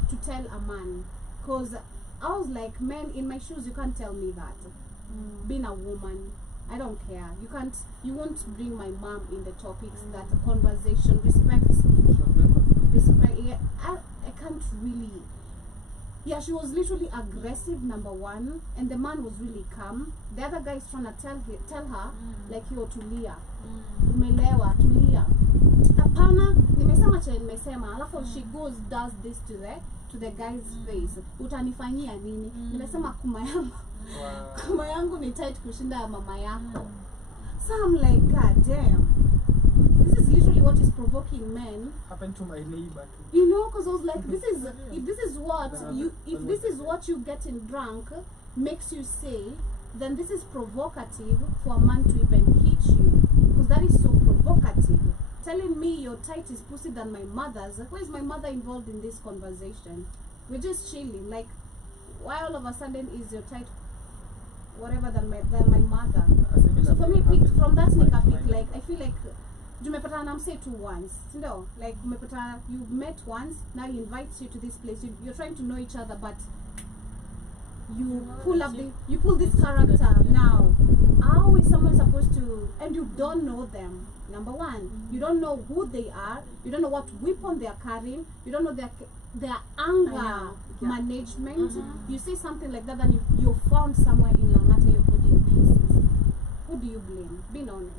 to tell a man. Because I was like, man, in my shoes, you can't tell me that. Being a woman, I don't care. You won't bring my mom in the topics, that conversation, respect. Yeah, I can't really. Yeah, she was literally aggressive, number one, and the man was really calm. The other guy is trying to tell her, like, yo, tulia. Umelewa, tulia. Apana, nimesema cha nimesema, alafu she goes, does this to the guy's face. Utanifanyia nini? Nimesema kuma yangu ni tight kushinda ya mama yako. So I'm like, god damn. This is literally what is provoking men. Happened to my neighbor too. You know, because I was like, if this is what you getting drunk makes you say, then this is provocative for a man to even hit you. Because that is so provocative. Telling me your tight is pussy than my mother's. Why is my mother involved in this conversation? We're just chilling. Like, why all of a sudden is your tight whatever than my mother? So for me, picked from that nika pick, like, I feel like Jumepata namse to once. No, like you met once, now he invites you to this place. You're trying to know each other, but you pull this character now. how is someone supposed to, and you don't know them, number one, you don't know who they are, you don't know what weapon they are carrying, you don't know their anger management. You say something like that and you're found somewhere in Langata, your body in pieces. Who do you blame? Being honest.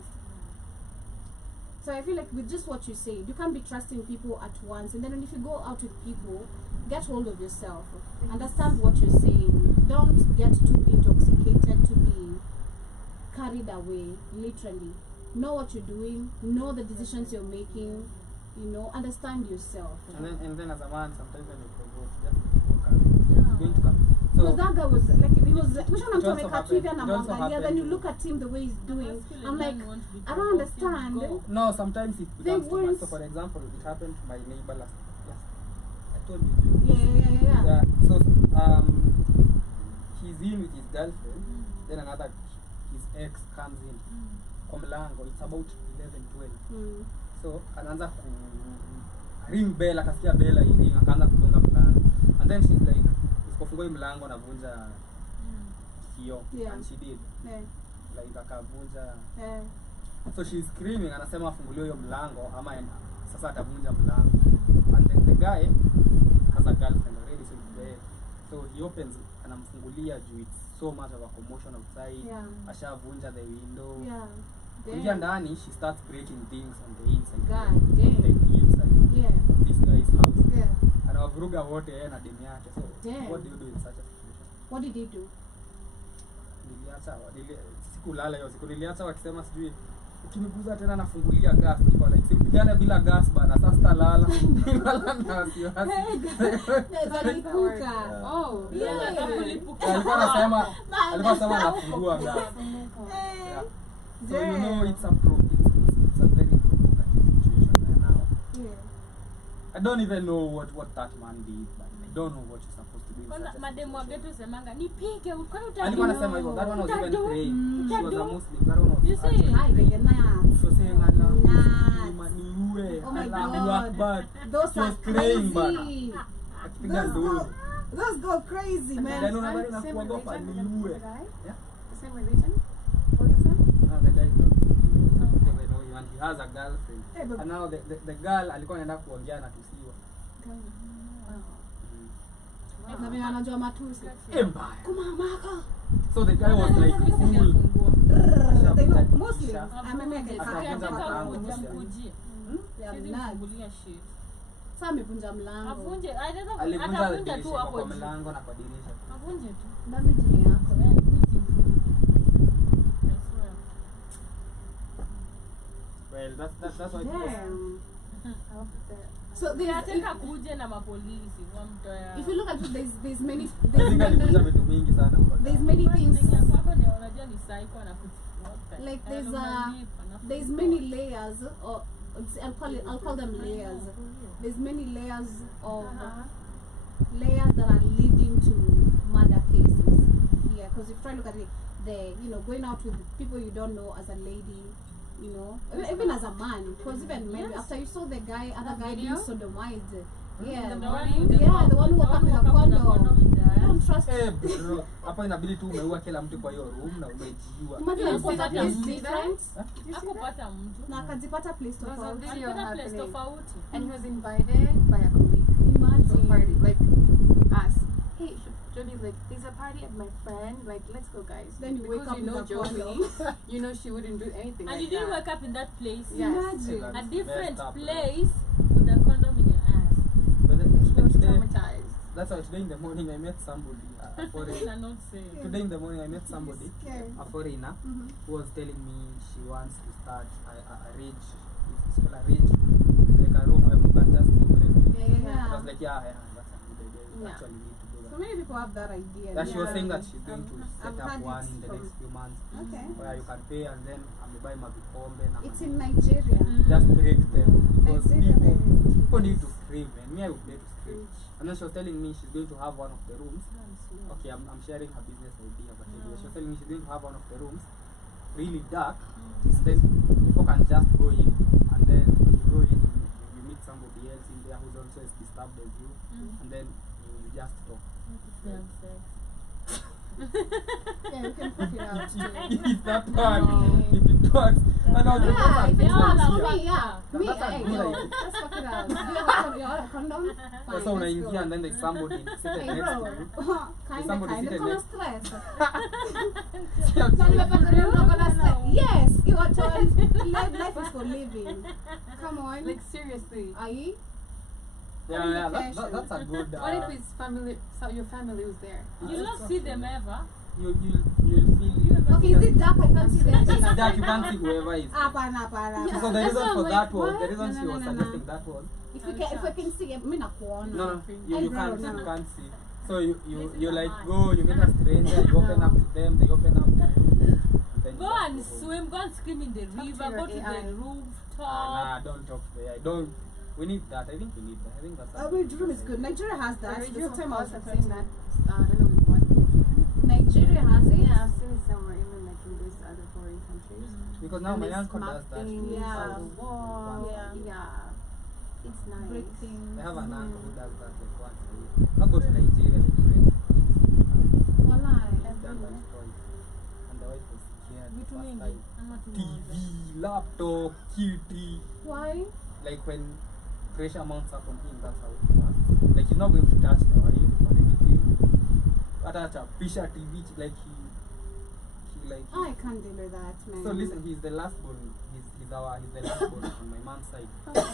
So I feel like with just what you said, you can't be trusting people at once, and then if you go out with people, get hold of yourself. Understand what you're saying. Don't get too intoxicated to be carried away, literally. Know what you're doing, know the decisions you're making, you know, understand yourself. And then as a man, sometimes when you provoke, just provoke it's going to come. So because that guy was like, he was like, then you to- look at him the way he's doing. Masculine I'm like, men want to be I don't provoked, you understand. go. no, sometimes it becomes too much. weren't- So for example, it happened to my neighbor last I told you. Yeah. Yeah. So he's in with his girlfriend, then his ex comes in. Kwa mlango, it's about 11-12. So anaanza ku ring bell, akasikia bell iring, akaanza kugonga mlango. And then she's like, usipofungua hii mlango navunja kioo. Yeah. And she did. Yeah. Like akavunja. Yeah. So she's screaming, anasema afungulie hiyo mlango ama sasa atavunja mlango. And then the guy has a girlfriend already, so he's there. So he opens, anamfungulia juu it's so much of a commotion outside. Yeah. Ashavunja the window. Yeah. Kuingia ndani, she starts breaking things on the inside. God damn. The inside. Yeah. This guy's house. Yeah. Anawavuruga wote yeye na demu yake. So Damn. what do you do in such a situation? What did he do? Sikulala hiyo siku, niliacha wakisema sijui ukimiguza tena nafungulia gas. Niko like simpigane bila gas bana, sasa talala. Nilala na wasiwasi. Alikuka. Oh, Yeah. Alikuwa anasema anafungua gas. Yeah. So you know it's a very provocative situation now. Yeah. I don't even know what that man did, but I don't know what you're supposed to do in Kwanza such a mademu wa situation. getu semanga nipige kwani Alikuwa anasema hivyo. That one was even Utadu. praying. She was a Utadu. Muslim. That one was You see? actually Hi, praying. the nuts. She was saying Allah, Nuts. niue, Oh my Allahu God. Akbar. Those She are was praying, but crazy. akipiga Those nduru. go crazy, Then man. unadhani Same nakuogopa religion with niue. the guy? Yeah? The same religion? What is that? No, the guy is not. Because I know him and he has a girlfriend. Hey, but- And now the girl alikuwa anaenda kuongea na tusiwa. Na mimi anajua matusi. Mbaya. Kumamaka. So the guy was like full. They know Muslims. Akavunja mlango. Mkujie. Yeah, Sizi nuts. mfungulia shit. Sasa amevunja mlango. Avunje, anaweza Alivunja atavunja tu dirisha hapo kwa juu. mlango na kwa dirisha. Avunje tu. Nami jini yako. I swear. Well, that's what it was. Damn. I hope it's there. So Nataka kuje na mapolisi wamtoa. if you look at it, there's many Basically, alivunja vitu mingi sana huko. there's many things. Kwako ndio unajua ni psycho na kufuata. Like there's many layers, or I'll call them layers. There's many layers of layers that are leading to murder cases. Yeah, because if you try to look at it, going out with people you don't know as a lady, even as a man, because even maybe after you saw the other guy being sodomized. Yeah, the one who walked with a condom. I don't trust Bro, hapa inabidi tu umeua kila mtu kwa hiyo room na umejiua. Imagine alipata place different. Hakupata mtu. Na akajipata place There's a tofauti. video Alipata place happening. tofauti. And he was invited by a colleague to a Imagine. party. Like, us. Hey, Jody's like, there's a party at my friend. Like, let's go, guys. Then you because wake up you know with a Jody, condom. you know she wouldn't do anything And like you didn't that. wake up in that place. Yes. Imagine. A different Messed up, place with a condom in your ass. But She was today, traumatized. that's why today in the morning I met somebody, a foreigner. Cannot say. Today in the morning I met somebody, Scary. a foreigner, Mhm. who was telling me she wants to start a rage, it's called a rage room, like a room where people can just go regularly. Yeah. I was like, yeah, that's a good idea. You Yeah. actually need to do So that. many people have that idea. Yeah, she was Yeah. saying that she's going to I've set up heard one it in the from- next few months, Okay. where you can pay and then buy mavikombe na It's in Nigeria. just break them because Nigeria, people need to scream, man. Me, I would play to scream. And then she was telling me she's going to have one of the rooms. Okay, I'm sharing her business idea, but anyway, she was telling me she's going to have one of the rooms really dark, and then people can just go in, and then when you go in, you meet somebody else in there who's also as disturbed as you, and then you just talk. Damn sex. Yeah, you can put it out too. If that works, if it works. And I was like, Yeah, that's if a it good works idea. for me, yeah. Me, That's a hey, good yo, idea. let's fuck it out. Do you have a condom? Fine, That's how let's unaingia go. and then there's somebody Hey, seated next bro. to you. Kinda, somebody kinda. seated Kuna next- stress. Yeah. Now nimepata leo kuna stress. Yes, you are told life is for living. Come on. Like seriously. Aye. Yeah, that's a good. What if it's family? So your family was there. You not see them ever. You'll feel. Okay, is it dark? I can't see them. It's dark. You can't see whoever is. Apana. So the reason for that was the reason No, she no, was no, no. suggesting that was If I can see, me nakuona. no, you Bro, can't no. you can't see. So you like go, you get a stranger, you open up to them, they open up to you. Then Go you and just go. swim, go and scream in the Talk to river, your go to AI. the rooftop. Nah, don't talk to AI. Don't. We need that. I think we need that. I think that's. Nigeria is good. Nigeria has that. But This time I was I've seen that. I don't know what. Nigeria has it. Yeah, I've seen it somewhere, even like in these other foreign countries. Because now And my they uncle smack does that. things Yeah. on the wall. Yeah. Yeah. It's nice. Break things. I have an uncle who does that like once a week. Not go to Nigeria, like break things. Walai. He's done that twice. And the wife was scared the Vitu first mingi. time. Ama tu TV, laptop, kitty. Why? Like when pressure mounts up on him, that's how it works. Like he's not going to touch the wife or anything. But at a Pisha TV, like he like. I can't deal with that, man. So listen, he's the last born. He's the last born on my mom's side.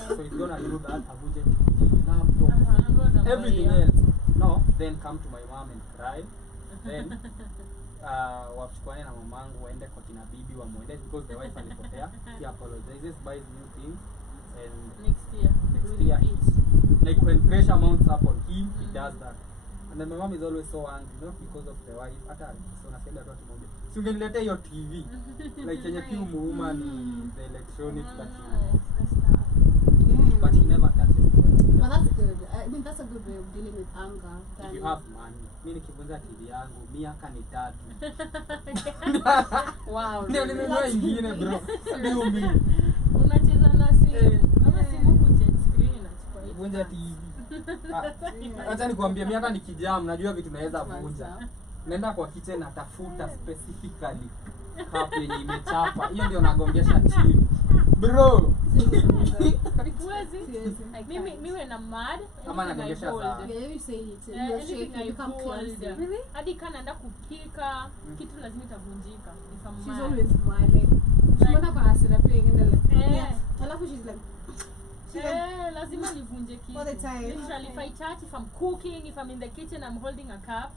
So he's gonna do that. Abuja TV, laptop, everything else. No, then come to my mom and cry. Then wachukuane na mamangu waende kwa kina bibi wamwende because the wife alipotea. He apologizes, buys new things, and next year. like when pressure mounts up on him, he does that. And then my mom is always so angry, not because of the wife. Hata so nasema tu kimwambia, si ungeniletea hiyo TV like yenye kiu muuma ni the electronics that you. Yeah. But he never touches the wife. But that's good. I mean, that's a good way of dealing with anger. If you have money, mimi nikivunja TV yangu miaka ni 3. Wow. Ndio really? ninunua ingine bro. Ndio mimi. Unacheza na simu. Kama simu kucheck screen inachukua hiyo. Vunja TV. Acha nikwambie mimi hata nikijam najua vitu naweza vunja. Naenda kwa kitchen natafuta specifically cup yenye imechapa. Hiyo ndio nagongesha chini. Bro. Huwezi? Mimi na mad. Kama nagongesha saa. Yeah, you say it. Yeah, You anything shake, you I become hold. clumsy. Really? Hadi kana naenda kupika, kitu lazima itavunjika. If I'm She's mad. always smiling. She's kwa hasira pia ingine like. Eh. Yeah. Alafu she's like. She's like. Lazima nivunje kitu. All the time. Literally, if I touch, if I'm cooking, if I'm in the kitchen, I'm holding a cup.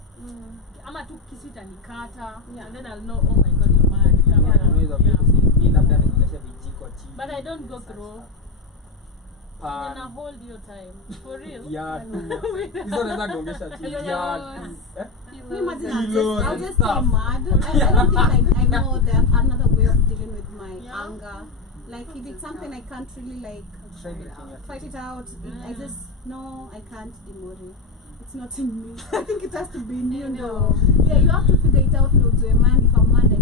Ama tu kisu itanikata. Yeah. And then I'll know, oh my god, you're mad. Come Kama on. unaweza vitu mimi labda nagongesha vijiko chini. But I don't go through. Then I hold your time. For real. Yeah. Hizo naweza gongesha chini. Yeah. Can you imagine Kilos I'll and just stuff. stay mad. I don't think I know that another way of dealing with my Yeah. anger. Like if it's something I can't really like fight it out, I just no, I can't demori. It's not in me. I think it has to be in you know. Yeah, you have to figure it out no, to a man. If I'm mad, I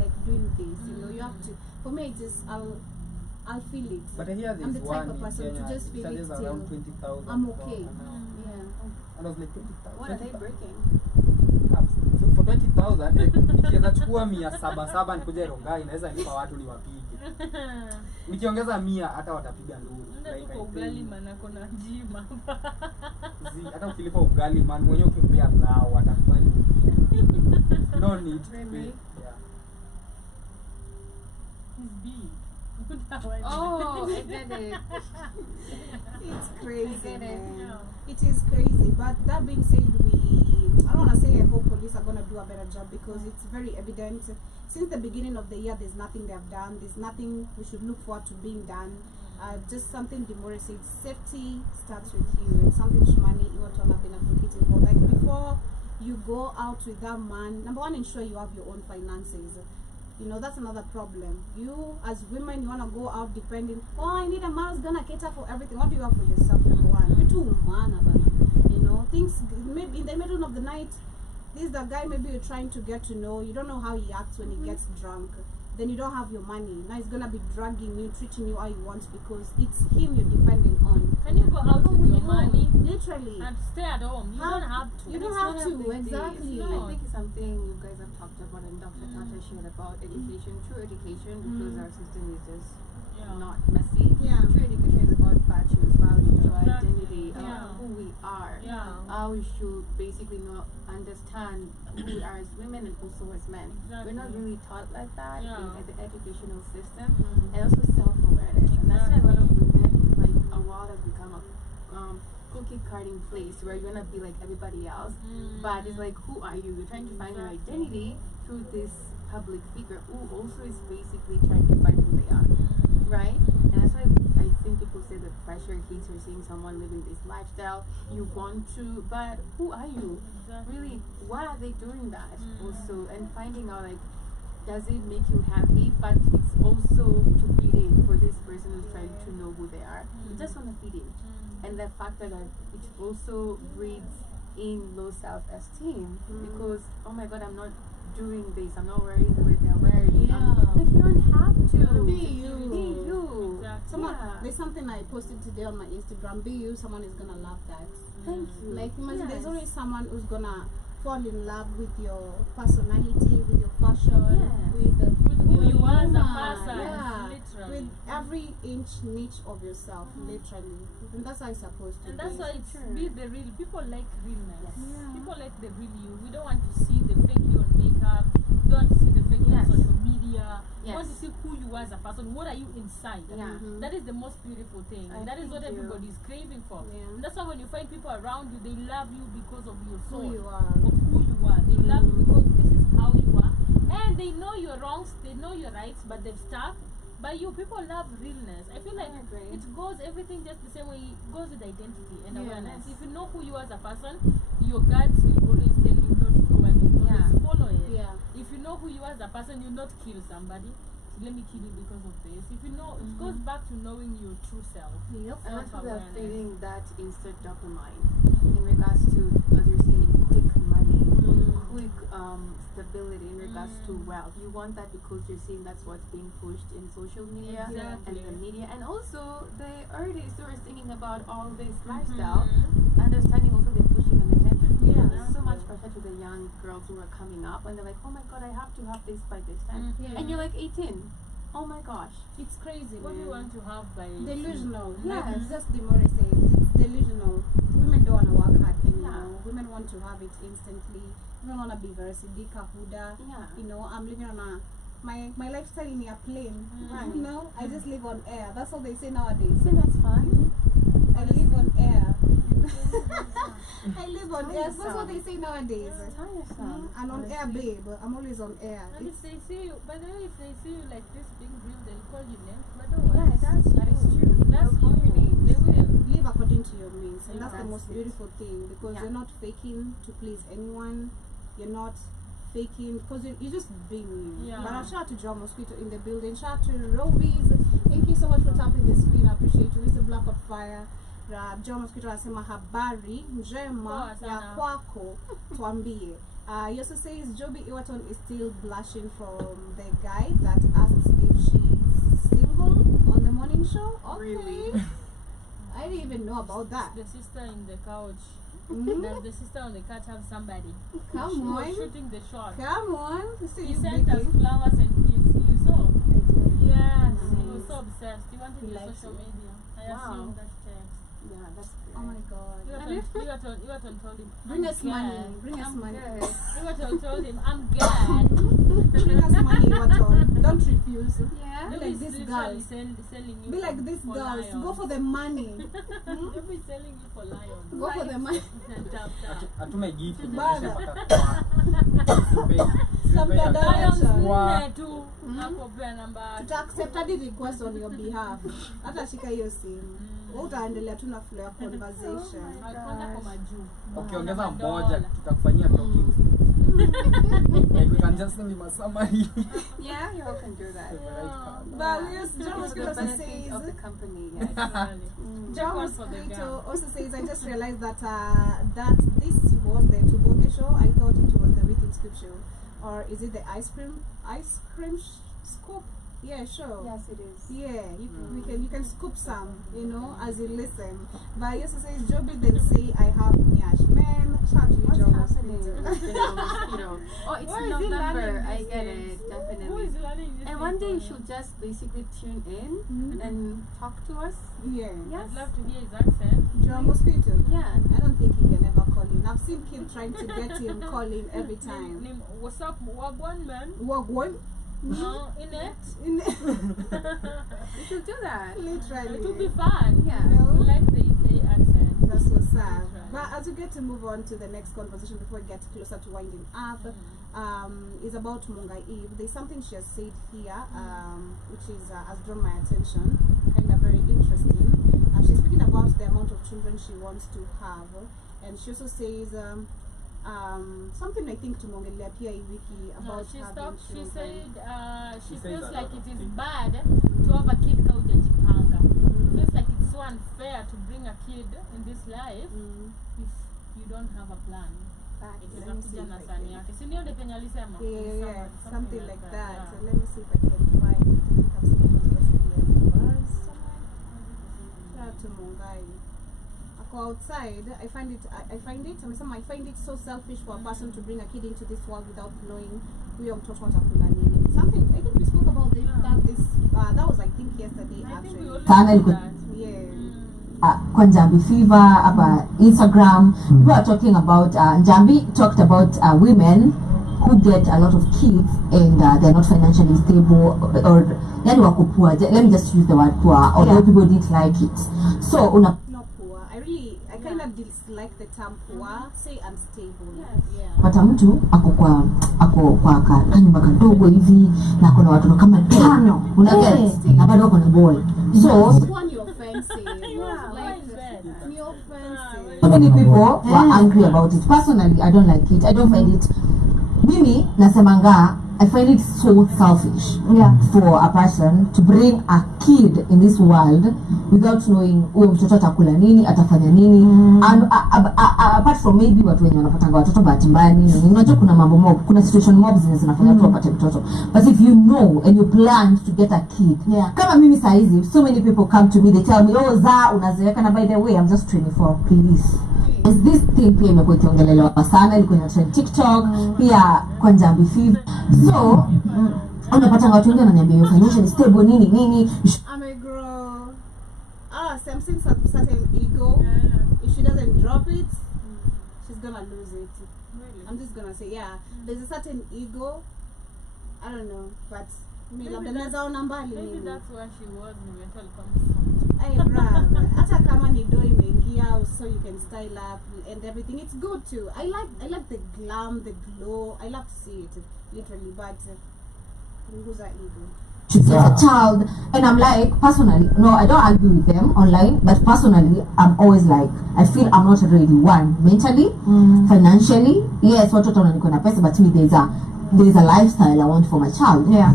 like doing this. You know, you have to. For me, it just I'll feel it. But here I'm the there's type one of in person to Kenya, just feel it charges till around 20,000. I'm okay. Yeah. Yeah. And I was like 20,000. What are they breaking? Cups. So for 20,000, nikiweza chukua 777 nikuje Rongai naweza nipa watu niwapige. Nikiongeza 100 hata watapiga nduru. Nenda tu kwa ugali manako na jima. Hata ukilipa ugali man mwenyewe ukimpea dhao atakubali. No need. Really? Yeah. He's big. Oh, I get it. It's crazy, get it. man. Yeah. It is crazy. But that being said, I don't want to say I hope police are going to do a better job because it's very evident. Since the beginning of the year, there's nothing they have done. There's nothing we should look forward to being done. Just something Demore said, safety starts with you, and something Shmani Iwaton have been advocating for. Like before you go out with that man, number one, ensure you have your own finances. You know, that's another problem. You, as women, you want to go out depending, oh, I need a man who's going to cater for everything. What do you have for yourself, number one? You're too man about it. You know, things, maybe in the middle of the night, this is the guy maybe you're trying to get to know. You don't know how he acts when he gets drunk. Then you don't have your money. Now he's going to be dragging you, treating you how he wants because it's him you're depending on. Can you go out with your money Literally. And stay at home. You don't have to. You don't It's have not a to, big deal. exactly. So No. I think it's something you guys have talked about and Dr. Tata shared about education, true education, because our system is just Yeah. not messy. Yeah. True education is about values, values, our Exactly. identity, Yeah. who we are. Yeah. How we should basically know, understand who we are as women and also as men. We're not Exactly. really taught like that Yeah. in the educational system, Mm. and also self-awareness. And that's why a lot of women, like a world has become a cookie cutting place where you're gonna be like everybody else. But it's like, who are you? You're trying to find your identity through this public figure who also is basically trying to find who they are, right? And that's why I think people say the pressure hits or seeing someone living this lifestyle. You want to, but who are you? Exactly. Really, why are they doing that? Also, and finding out like, does it make you happy? But it's also to fit in for this person who's trying to know who they are. You just want to fit in. And the fact that it also breeds in low self-esteem because, oh my god, I'm not doing this, I'm not wearing the way they're wearing. Yeah. Like, you don't have to. Be you. Be you. Exactly. Someone, Yeah. there's something I posted today on my Instagram. Be you, someone is gonna love that. Thank you. Like imagine there's Yes. always someone who's gonna fall in love with your personality, with your fashion, Yes. with who your you are as a humor, person, yeah, literally. with every niche of yourself, literally. And that's how it's supposed to And be. that's why it's True. be the real. People like realness. Yes. Yeah. People like the real you. We don't want to see the fake you on makeup. We don't want to see the fake you Yes. on social media. We Yes. want to see who you are as a person. What are you inside? Yeah. That is the most beautiful thing. I That is what thank you. everybody is craving for. Yeah. And that's why when you find people around you, they love you because of your soul. Who you are. Of who you are. They love you because this is how you are. And they know your wrongs, they know your rights, but they've stuck by you. People love realness. I feel like I agree. it goes everything just the same way. It goes with identity and Yes. awareness. If you know who you are as a person, your guts will always tell you not to go and Yeah. always follow it. Yeah. If you know who you are as a person, you'll not kill somebody. Let me kill you because of this. If you know, it goes back to knowing your true self. Yep. And that's why they're Self-awareness. feeling that instant dopamine in regards to, as you're saying, quick money, quick stability in regards to wealth. You want that because you're seeing that's what's being pushed in social media Exactly. and the media. And also the artists who are singing about all this lifestyle, understanding also they're pushing an agenda. Yeah. There's so much pressure to the young girls who are coming up and they're like, oh my god, I have to have this by this time. Yeah. And you're like 18. Oh my gosh. It's crazy. What do you man. want to have by Delusional. Yes. Like, just the more I say it, it's delusional. Women don't want to work hard anymore. Yeah. Women want to have it instantly. Women want to be very sidika huda. Yeah. You know, I'm living on a my lifestyle in a plane. Right. You know, I just live on air. That's what they say nowadays. So that's fun. I live on air. I live on air. That's what Tiresome. they say nowadays. Tiresome. And on air, honestly. babe. I'm always on air. And It's, if they see you, by the way, if they see you like this being real, they'll call you names. But don't worry, Yes, that's that you. is true. That's They'll call your you. names. They will. live according to your means, and Yeah, that's the that's most it. beautiful thing because Yeah. you're not faking to please anyone. You're not faking because you're just being you. Yeah. But shout out to John Mosquito in the building. Shout out to Robies. Thank you so much for tapping the screen. I appreciate you. It's a Black on Fire. John Mosquito anasema habari njema Poa ya sana. kwako tuambie. He also says Joby Iwaton is still blushing from the guy that asks if she's single on the morning show. Okay. Really? I didn't even know about that. The sister in the couch. Mhm. Does the sister on the couch have somebody? Come She was on. shooting the shot. Come on. You see He you sent us baking. flowers and gifts. You saw? Yes. He Nice. was so obsessed. He wanted He the likes social it. media. I Wow. assumed that text. Yeah, that's good. Oh my god. Iwaton told him, Bring "I'm us money. scared." Bring us I'm money. good. Iwaton told him, I'm glad. Bring us money, Iwaton. Don't refuse. Yeah. Be like Nobody's this literally girl. selling you Be like for- this for girls. lions. Go for the money. Nobody's selling you for lions. Go for the money. Tap, tap. atume gift Bana. Something Lions Wow. nne tu. Nakopea namba. Tuta accept any request on your behalf. Hata shika hiyo simu. Wewe utaendelea tu na flow ya conversation. Kwanza kwa majuu. ukiongeza Madola. moja tutakufanyia talking like we can just send him a summary. Yeah, you all can do that. But we also, John For the Mosquito also benefit of the says, company, yes. Really. John One for the Mosquito girl. also says, I just realized that that this was the Tubonge show. I thought it was the Rhythm Scoop show. Or is it the ice cream scoop? Yeah, sure. Yes, it is. Yeah, you can scoop some, you know, as you listen. But I used to say Joby, then say I have Nyash. Man, shout to you, What's Joby. happening? Oh, it's Where is he November. learning I these get things? it, Who definitely. is learning this? And one day you should just basically tune in and talk to us. Yeah. Yes. I'd love to hear his accent. Joe Mosquito. Yeah. I don't think he can ever call in. I've seen Kim trying to get him calling every time. Name, what's up, Wagwan man? Wagwan? No, in it. You should do that. Literally. It would be fun. Yeah. No. I like the UK accent. That's so sad. Right. But as we get to move on to the next conversation before we get closer to winding up, is about Munga Eve. There's something she has said here, which is has drawn my attention, kind of very interesting. She's speaking about the amount of children she wants to have, and she also says something I think to Mongelia Pia Wiki about She having stopped. She children. said she She says feels a like lot it of is things. bad to have a kid kauja jipanga. Feels like it's so unfair to bring a kid in this life if you don't have a plan. Let me see Itakuja if na I sani can- yake. Si ndio ndio penye alisema? Yeah, something like that. yeah. So let me see if I can find it. I think I've seen it on yesterday. Shout out to Mungai. I go outside. I find it. I find it so selfish for a person to bring a kid into this world without knowing huyo mtoto atakula nini. Something I think we spoke about that was I think yesterday I think we actually. always Sana do ilikuwa- that. Yeah. kwa Njambi Fever about Instagram. People are talking about Njambi talked about women who get a lot of kids and they're not financially stable or yani wako poor. Let me just use the word poor, although people didn't like it. So una Not poor. I kind of dislike the term poor. Say unstable. Yeah. pata mtu ako kwa kanyumba kadogo hivi na kuna watoto kama 5 unaget na bado ako na boy. So One you're offensive. Yeah, why Like is that? you're offensive. so many people were angry about it. Personally, I don't like it. I don't find it. Mimi nasemanga, I find it so selfish for a person to bring a kid in this world without knowing huyo mtoto atakula nini, atafanya nini. And apart from maybe watu wenye wanapatanga watoto bahati mbaya nini, unajua kuna mambo mob, kuna situation mob zinafanya tu wapate mtoto. But if you know and you plan to get a kid, kama mimi saizi, so many people come to me, they tell me, oh za unazeeka, na by the way I'm just 24, please. Is this thing pia imekuwa ikiongelelewa sana, ilikuwa ina trend TikTok, pia kwa Njambi Fever. So unapata watu wengi wananiambia you financially stable nini. I'm a girl. I'm seeing some certain ego. If she doesn't drop it, she's gonna lose it. Really? I'm just gonna say, yeah, there's a certain ego. I don't know, but Maybe maybe that's where she was when we went to Hey, bruh, hata kama ni do imeingia, so you can style up and everything. It's good too. I like the glam, the glow. I love to see it, literally. But who's that ego? She gets a child, and I'm like, personally, no, I don't argue with them online, but personally, I'm always like, I feel I'm not ready. One, mentally, financially, yes, watoto wananiko na pesa, but me there's a lifestyle I want for my child. Yeah.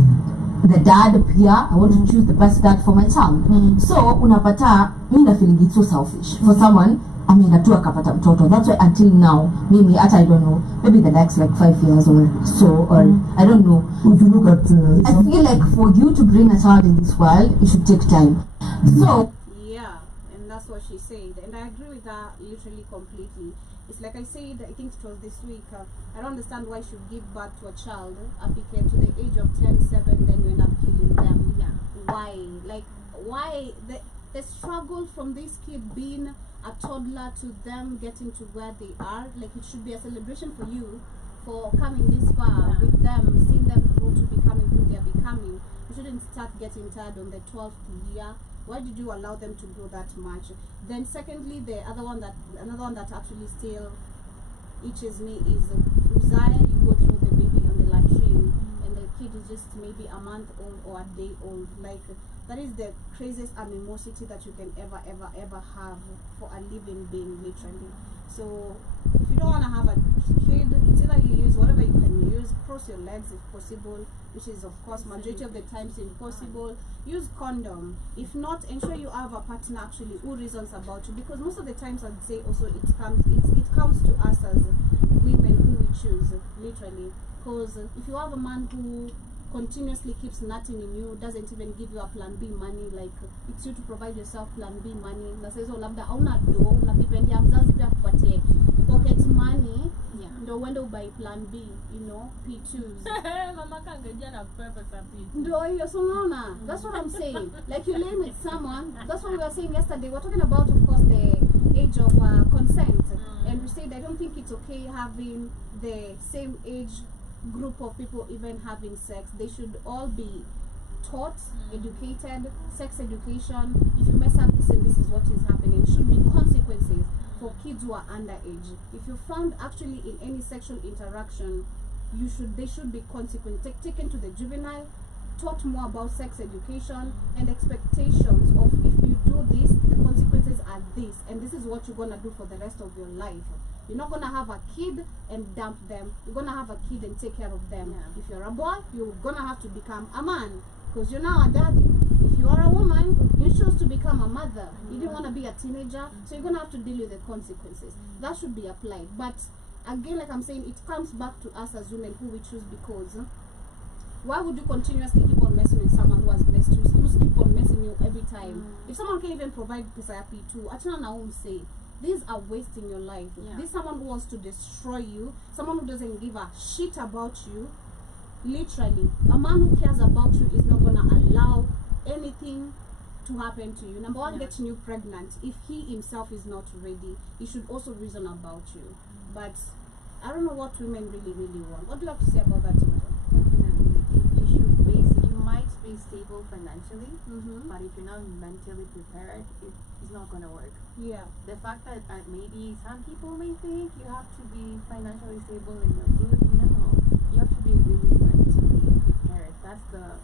The dad pia, I want to choose the best dad for my child. So unapata mimi na feeling it's so selfish for someone ameenda tu akapata mtoto. That's why until now mimi hata I don't know, maybe the next like 5 years or so, or I don't know. If you look at I feel like for you to bring a child in this world, it should take time. So Yeah, and that's what she said, and I agree with her literally completely. It's like I said, I think it was this week. I don't understand why she should give birth to a child to the age of 10, 7, then you end up killing them. Yeah. Why? Like, why the struggle from this kid being a toddler to them getting to where they are? Like, it should be a celebration for you for coming this far with them, seeing them grow to becoming who they're becoming. You shouldn't start getting tired on the 12th year. Why did you allow them to grow that much? Then secondly, another one that actually still itches me is Uzziah. You go through the baby on the latrine and the kid is just maybe a month old or a day old. Like, that is the craziest animosity that you can ever have for a living being, literally. So if you don't want to have a kid, it's either you use whatever you can use, cross your legs if possible, which is of course majority of the times impossible. Use condom. If not, ensure you have a partner actually who reasons about you, because most of the times I'd say also it comes to us as women who we choose, literally. Because if you have a man who continuously keeps nothing in you, doesn't even give you a plan B money, like it's you to provide yourself plan B money. Na says oh labda hauna do unadependia mzazi pia kupatie pocket money, ndo uende ubai plan B, you know, P2s. Mama kangeja na kupepa sa P2. Ndo hiyo so unaona, that's what I'm saying. Like you're laying with someone, that's what we were saying yesterday. We're talking about, of course, the age of consent, and we said I don't think it's okay having the same age group of people even having sex. They should all be taught, educated, sex education. If you mess up this and this is what is happening, should be consequences for kids who are underage. If you're found actually in any sexual interaction, they should be consequent taken to the juvenile, taught more about sex education and expectations of if you do this, the consequences are this, and this is what you're gonna do for the rest of your life. You're not gonna have a kid and dump them. You're gonna have a kid and take care of them. If you're a boy, you're gonna have to become a man because you're now a daddy. If you are a woman, you chose to become a mother. You didn't want to be a teenager, so you're gonna have to deal with the consequences. That should be applied. But again, like I'm saying, it comes back to us as women who we choose, because why would you continuously keep on messing with someone who has blessed you, who's keep on messing you every time? If someone can't even provide pesa P2, achana na say these are wasting your life. This is someone who wants to destroy you, someone who doesn't give a shit about you. Literally, a man who cares about you is not gonna allow anything to happen to you. Number one, getting you pregnant. If he himself is not ready, he should also reason about you. But I don't know what women really want. What do you have to say about that, Timothy? Definitely. You might be stable financially, but if you're not mentally prepared, it's not going to work. The fact that maybe some people may think you have to be financially stable and you're good, no. You have to be really mentally prepared. That's the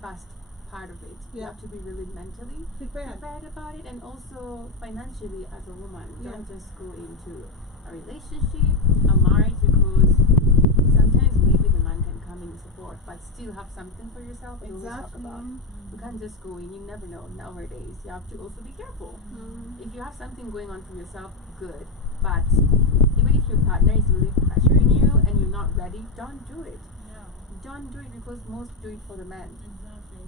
first part of it. You have to be really mentally prepared about it, and also financially as a woman. Don't just go into a relationship, a marriage, because sometimes maybe the man can come in support but still have something for yourself. Talk about. You can't just go in, you never know nowadays. You have to also be careful. If you have something going on for yourself, good, but even if your partner is really pressuring you and you're not ready, don't do it. Don't do it, because most do it for the man,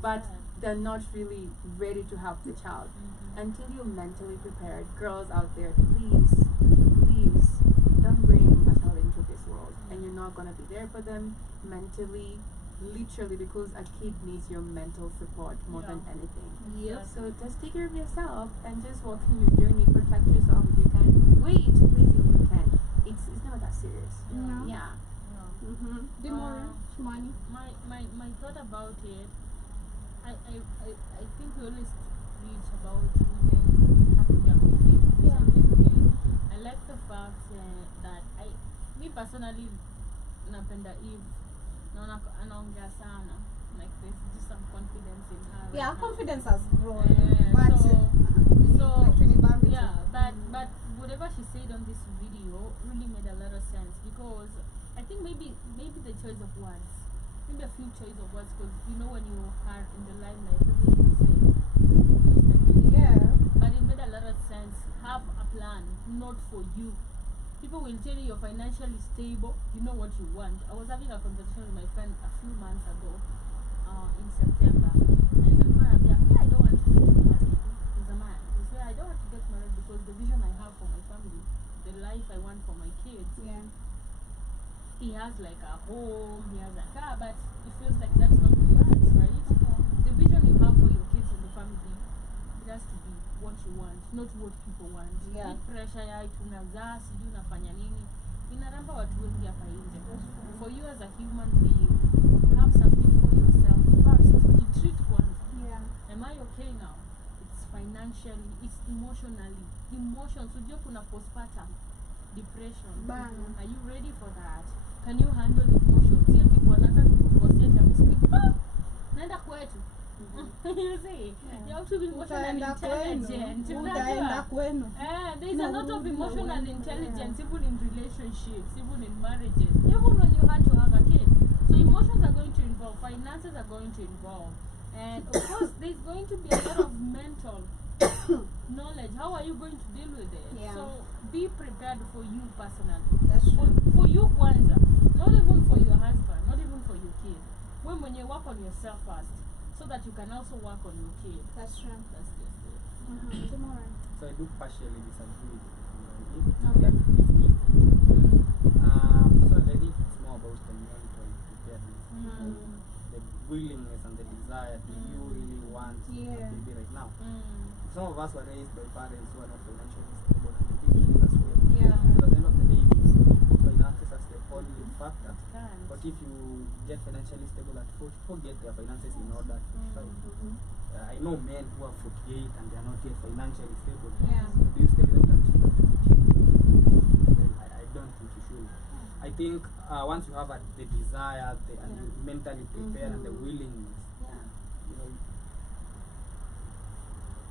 but they're not really ready to have the child. Until you're mentally prepared, girls out there, please don't bring a child into this world, and you're not going to be there for them mentally, literally, because a kid needs your mental support more than anything. So just take care of yourself and just walk in your journey. Protect yourself if you can. Wait, please, if you can. It's not that serious. Money. My thought about it, I think we always preach about women having their own day. I like the fact that me personally, napenda Eve, naona anaongea sana, like there's just some confidence in her. Confidence has grown. But whatever she said on this video really made a lot of sense, because I think maybe the choice of words, maybe a few choice of words, because you know when you are in the limelight, everything you say, but it made a lot of sense. Have a plan, not for you. People will tell you you're financially stable, you know what you want. I was having a conversation with my friend a few months ago, in September, and the man, I don't want to get married. He's a man. He said, I don't want to get married because the vision I have for my family, the life I want for my kids. He has like a home, he has a car, but it feels like that's not what he wants, right? The vision you have for your kids and the family, it has to be what you want, not what people want. Pressure ya tunazaa, sijui unafanya nini, inaramba watu wengi hapa nje. For you as a human being, have something for yourself first. Treat kwanza. Am I okay now? It's financially, it's emotionally. Emotions, ujue kuna postpartum depression. Are you ready for that? Can you handle emotions? Sio tipo anataka kukosea cha msikiti. Naenda kwetu. You see, you have to be emotionally intelligent. There's a lot of emotional intelligence, even in relationships, even in marriages, even when you had to have a kid. So emotions are going to involve, finances are going to involve, and of course there's going to be a lot of mental knowledge. How are you going to deal with it? So be prepared for you personally. That's true. For you kwanza, not even for your husband, not even for your kid. when you work on yourself first, so that you can also work on your kid. That's true. That's just it. Tomorrow. So I do partially disagree with you. Okay. So I think it's more about the mental preparedness, the willingness and the desire. Do you really want a baby right now? Some of us were raised by parents who are not financially stable, and they think that's way. Yeah. But at the end of the day, finances as the only factor. But if you get financially stable at 40, people get their finances in order at 45. I know men who are 48 and they are not yet financially stable. Yeah. So do you stay with them until you're 50? I don't think you should. I think once you have the desire, and you mentally prepared and the willingness, you know,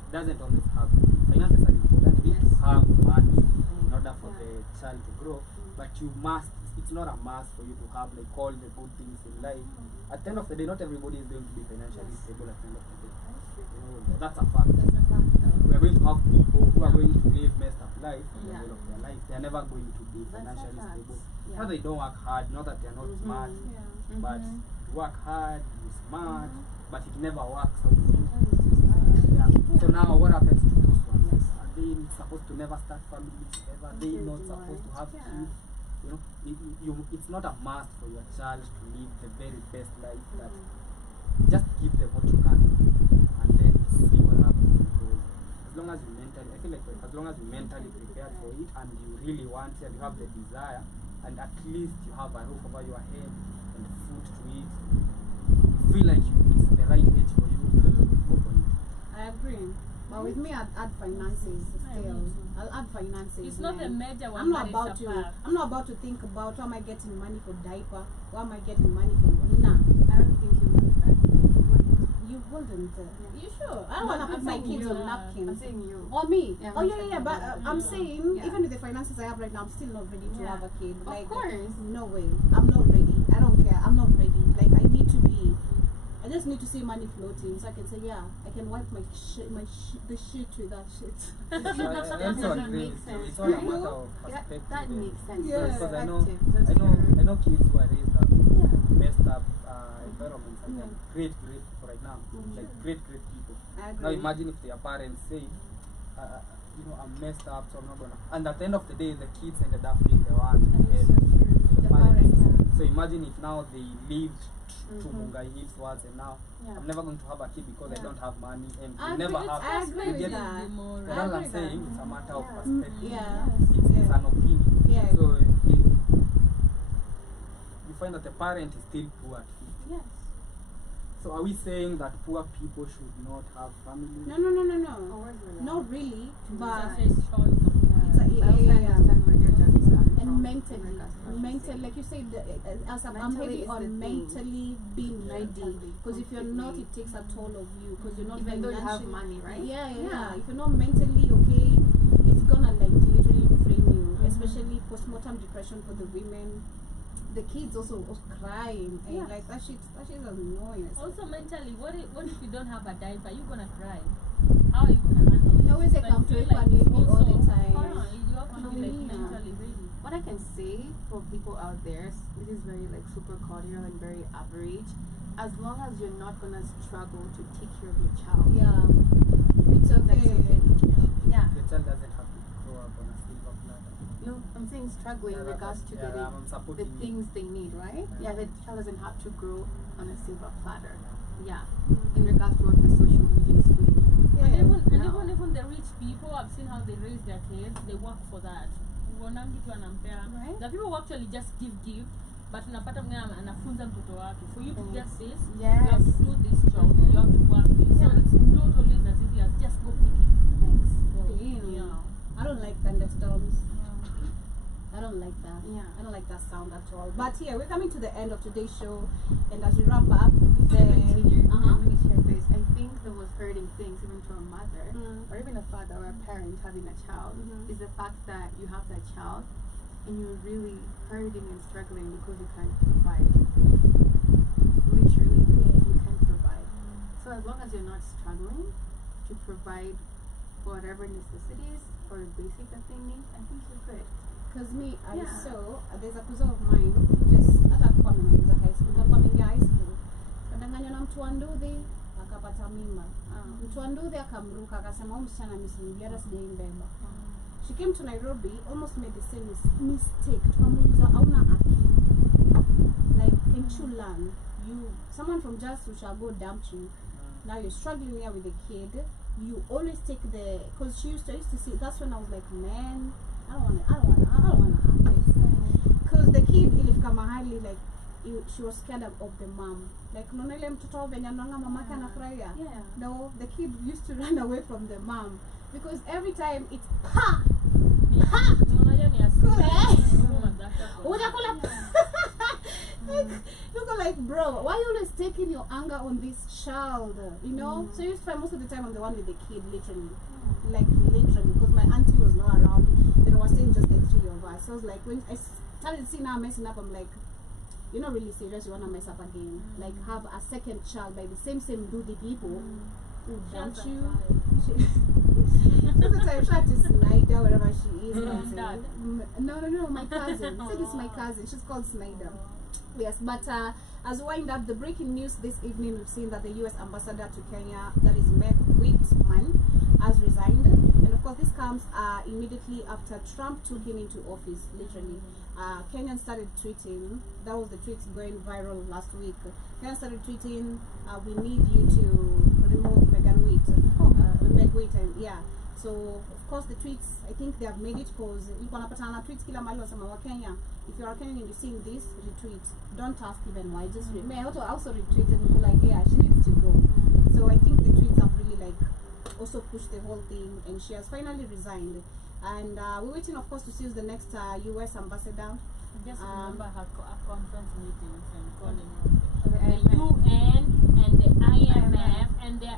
it doesn't always have finances are important. You need to have money in order for the child to grow, but you must. It's not a must for you to have like all the good things in life. At the end of the day, not everybody is going to be financially stable at the end of the day. You know, that's a fact. We are going to have people who are going to live messed up life for the end of their life. They are never going to be financially stable. Not that they don't work hard, not that they are not smart, but you work hard, you're smart, but it never works out for you. So now what happens to those ones? Are they supposed to never start families ever? Are they not supposed to have kids? You know, it's not a must for your child to live the very best life. That just give them what you can, and then see what happens. Because as long as you mentally, I feel like as long as you mentally prepared for it, and you really want it, and you have the desire, and at least you have a roof over your head and food to eat, you feel like it's the right age for you. Go for it. I agree. But with me, I'd add finances still. I'll add finances. It's not a major one. I'm not about to think about how am I getting money for diaper, how am I getting money for nah. I don't think you would that. You wouldn't. You sure? I don't want to put my kids on napkins. I'm saying you. Or me. Yeah, Oh yeah. But I'm saying Yeah. even with the finances I have right now, I'm still not ready to have a kid. Of Like, course. no way. I'm not ready. I don't care. I'm not ready. Like I need to be. I just need to see money floating so I can say, yeah, I can wipe the shit with that shit. I also agree. It's all a matter of perspective. That makes sense. Yeah. Because I know kids who are raised up messed up environments, and they're great people right now. Like great people. I agree. Now imagine if their parents say, you know, I'm messed up, so I'm not gonna. And at the end of the day, the kids ended up being the ones who helped the parents. So imagine if now they lived Tubonge Hills once, and now I'm never going to have a kid because I don't have money, and we never have. I agree with that. That's what I'm saying. It's a matter of perspective. Yeah. It's an opinion. Yeah. So you find that the parent is still poor at 50. Yes. So are we saying that poor people should not have families? No. Oh, Not really, but It's a choice. and mentally, like you said, as I'm heavy on mentally being ready. Because if you're not, it takes a toll of you. Because you're not even though you have financially- money, right? Yeah. If you're not mentally okay, it's gonna like literally drain you. Especially postmortem depression for the women. The kids also was crying and like that shit's annoying. Also mentally, what if you don't have a diaper? You're gonna cry. How are you gonna handle it? You always say So I come to feel it and it's baby all also- the time. You have to be like Yeah. mentally ready. What I can say for people out there, this is very like super cordial and very average. As long as you're not gonna struggle to take care of your child, It's okay. that's okay. Yeah. The child doesn't have to grow up on a silver platter. No, I'm saying struggling in regards to I'm getting the supporting you. things they need, right? Yeah. Yeah, the child doesn't have to grow on a silver platter. Yeah. In regards to what the social media is feeding you. Even the rich people, I've seen how they raise their kids. They work for that. Right. The people who actually just give, but unapata mwingine anafunza mtoto wake. For you to get this, you Yes. have to do this job. You have to work this. So it's not always as easy as just go pick it. Thanks. So, yeah. I don't like thunderstorms. I don't like that. Yeah. I don't like that sound at all. But yeah, we're coming to the end of today's show, and as we wrap up, Before we continue, Uh-huh. I'm going to share this. I think the most hurting things, even to a mother, Mm. or even a father or a parent having a child, is the fact that you have that child and you're really hurting and struggling because you can't provide. Literally, you can't provide. So as long as you're not struggling to provide whatever necessities or basic that they need, I think you're good. Because me, I Yeah. saw there's a cousin of mine just at a high school, high school, alidanganywa na mtu wa Nduthi akapata mimba. Mtu wa Nduthi akamruka akasema huyu msichana amesilimbia hata sijaimbeba. She came to Nairobi, almost made the same mistake. Tukamuuliza hauna akili. Like, can't you learn? Someone from just Ushago dumped you. Now you're struggling here with the kid. You always take because I used to see, that's when I was like, man, I don't wanna have this. Because the kid ilifika mahali like she was scared of the mom. Like unaona mtoto venye anaona mamake anafurahia. No, the kid used to run away from the mom because every time it's pa. Look like, bro, why are you always taking your anger on this child? You know? So you used to find most of the time I'm the one with the kid, literally. Like literally, because my auntie was not around. Then I was staying just the three of us. So I was like, when I started seeing her messing up, I'm like, you're not really serious, you wanna mess up again. Like have a second child by the same Nduthi people. Don't you? That's the time trying to Snyder wherever she is. No, my cousin. Said it's my cousin. She's called Snyder. Yes, but as we wind up the breaking news this evening, we've seen that the U.S. ambassador to Kenya, that is Whitman, has resigned. And of course, this comes immediately after Trump took him into office, literally. Kenyans started tweeting, that was the tweet going viral last week. Kenyans started tweeting, we need you to remove Meg Whitman, yeah. So, of course, the tweets, I think they have made it because you can tweets kila mahali wasema wa Kenya. If you are Kenyan and you're seeing this, retweet. Don't ask even why, just may also retweet and be like, yeah, she needs to go. So I think the tweets have really like also pushed the whole thing, and she has finally resigned. And we're waiting, of course, to see who's the next U.S. ambassador. Just remember her conference meetings and calling the UN and the IMF and the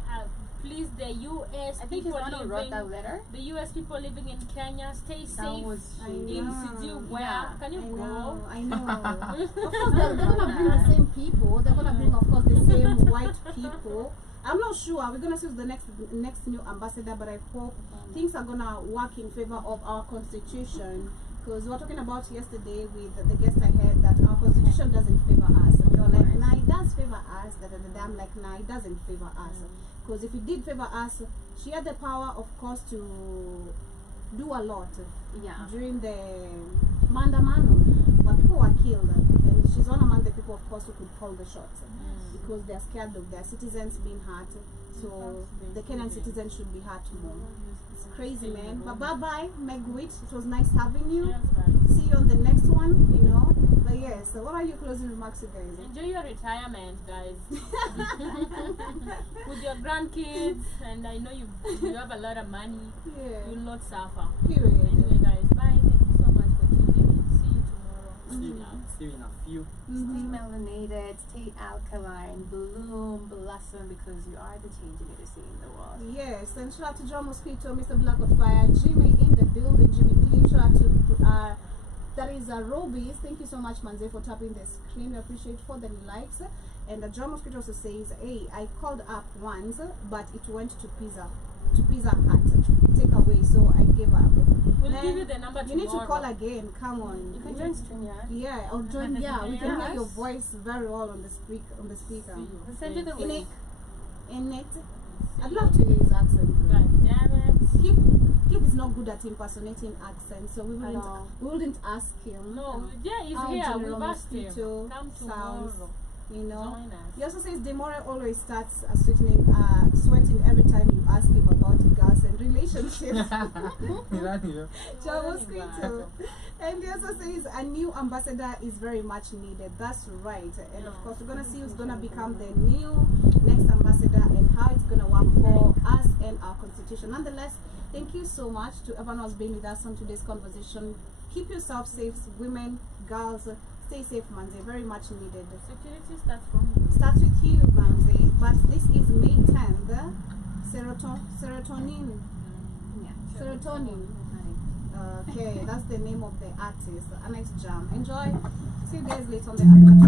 please the U.S. I think people he's the one who wrote that letter. The U.S. people living in Kenya, stay safe. In Siju, where can you go? I know. Of course, they're gonna bring the same people. They're gonna bring, of course, the same white people. I'm not sure. We're gonna see the next new ambassador, but I hope things are gonna work in favor of our constitution. Because we were talking about yesterday with the guest I had that our constitution doesn't favor us. They were like, nah, it does favor us. I'm like, nah, it doesn't favor us. Because if it did favor us, she had the power, of course, to do a lot. During the Mandamano, but people were killed, and she's one among the people, of course, who could call the shots because they're scared of their citizens being hurt. So the Kenyan citizens should be hurt more. It's crazy, man. But bye-bye, Meg Whit. It was nice having you. See you on the next one, you know. But yes, so what are your closing remarks, you guys? Enjoy your retirement, guys. With your grandkids, and I know you have a lot of money. You'll not suffer. Period. Anyway, guys, bye. Thank you so much for tuning in. See you tomorrow. See you in a few. Stay melanated, stay alkaline, bloom, blossom, because you are the change you need to see in the world. Yes, and shout out to John Mosquito, Mr. Black of Fire, Jimmy in the building, Jimmy Clean. Shout out to that is Robies. Thank you so much, Manze, for tapping the screen. I appreciate for the likes. And John Mosquito also says, hey, I called up once, but it went to Pizza Hut take away, so I gave up. We'll give you the number tomorrow. You need to call again. Come on. You can join StreamYard. Yeah, or join. Yeah, we can hear your voice very well on the speaker. We'll send you the link. In it, I'd love to hear his accent. God damn it. Kid is not good at impersonating accents, so we wouldn't ask him. No, yeah, he's here. We've asked him. Come tomorrow. You know. Join us. He also says Demore always starts sweating every time you ask him about girls and relationships. And he also says a new ambassador is very much needed. That's right. And of course, we're gonna see who's gonna become the new next ambassador and how it's gonna work for us and our constitution. Nonetheless, thank you so much to everyone who's been with us on today's conversation. Keep yourself safe, women, girls. Stay safe, Manze. Very much needed. Security starts from you. Starts with you, Manze. But this is May 10th. Serotonin. Yeah. Serotonin. Okay, that's the name of the artist. A nice jam. Enjoy. See you guys later on the after.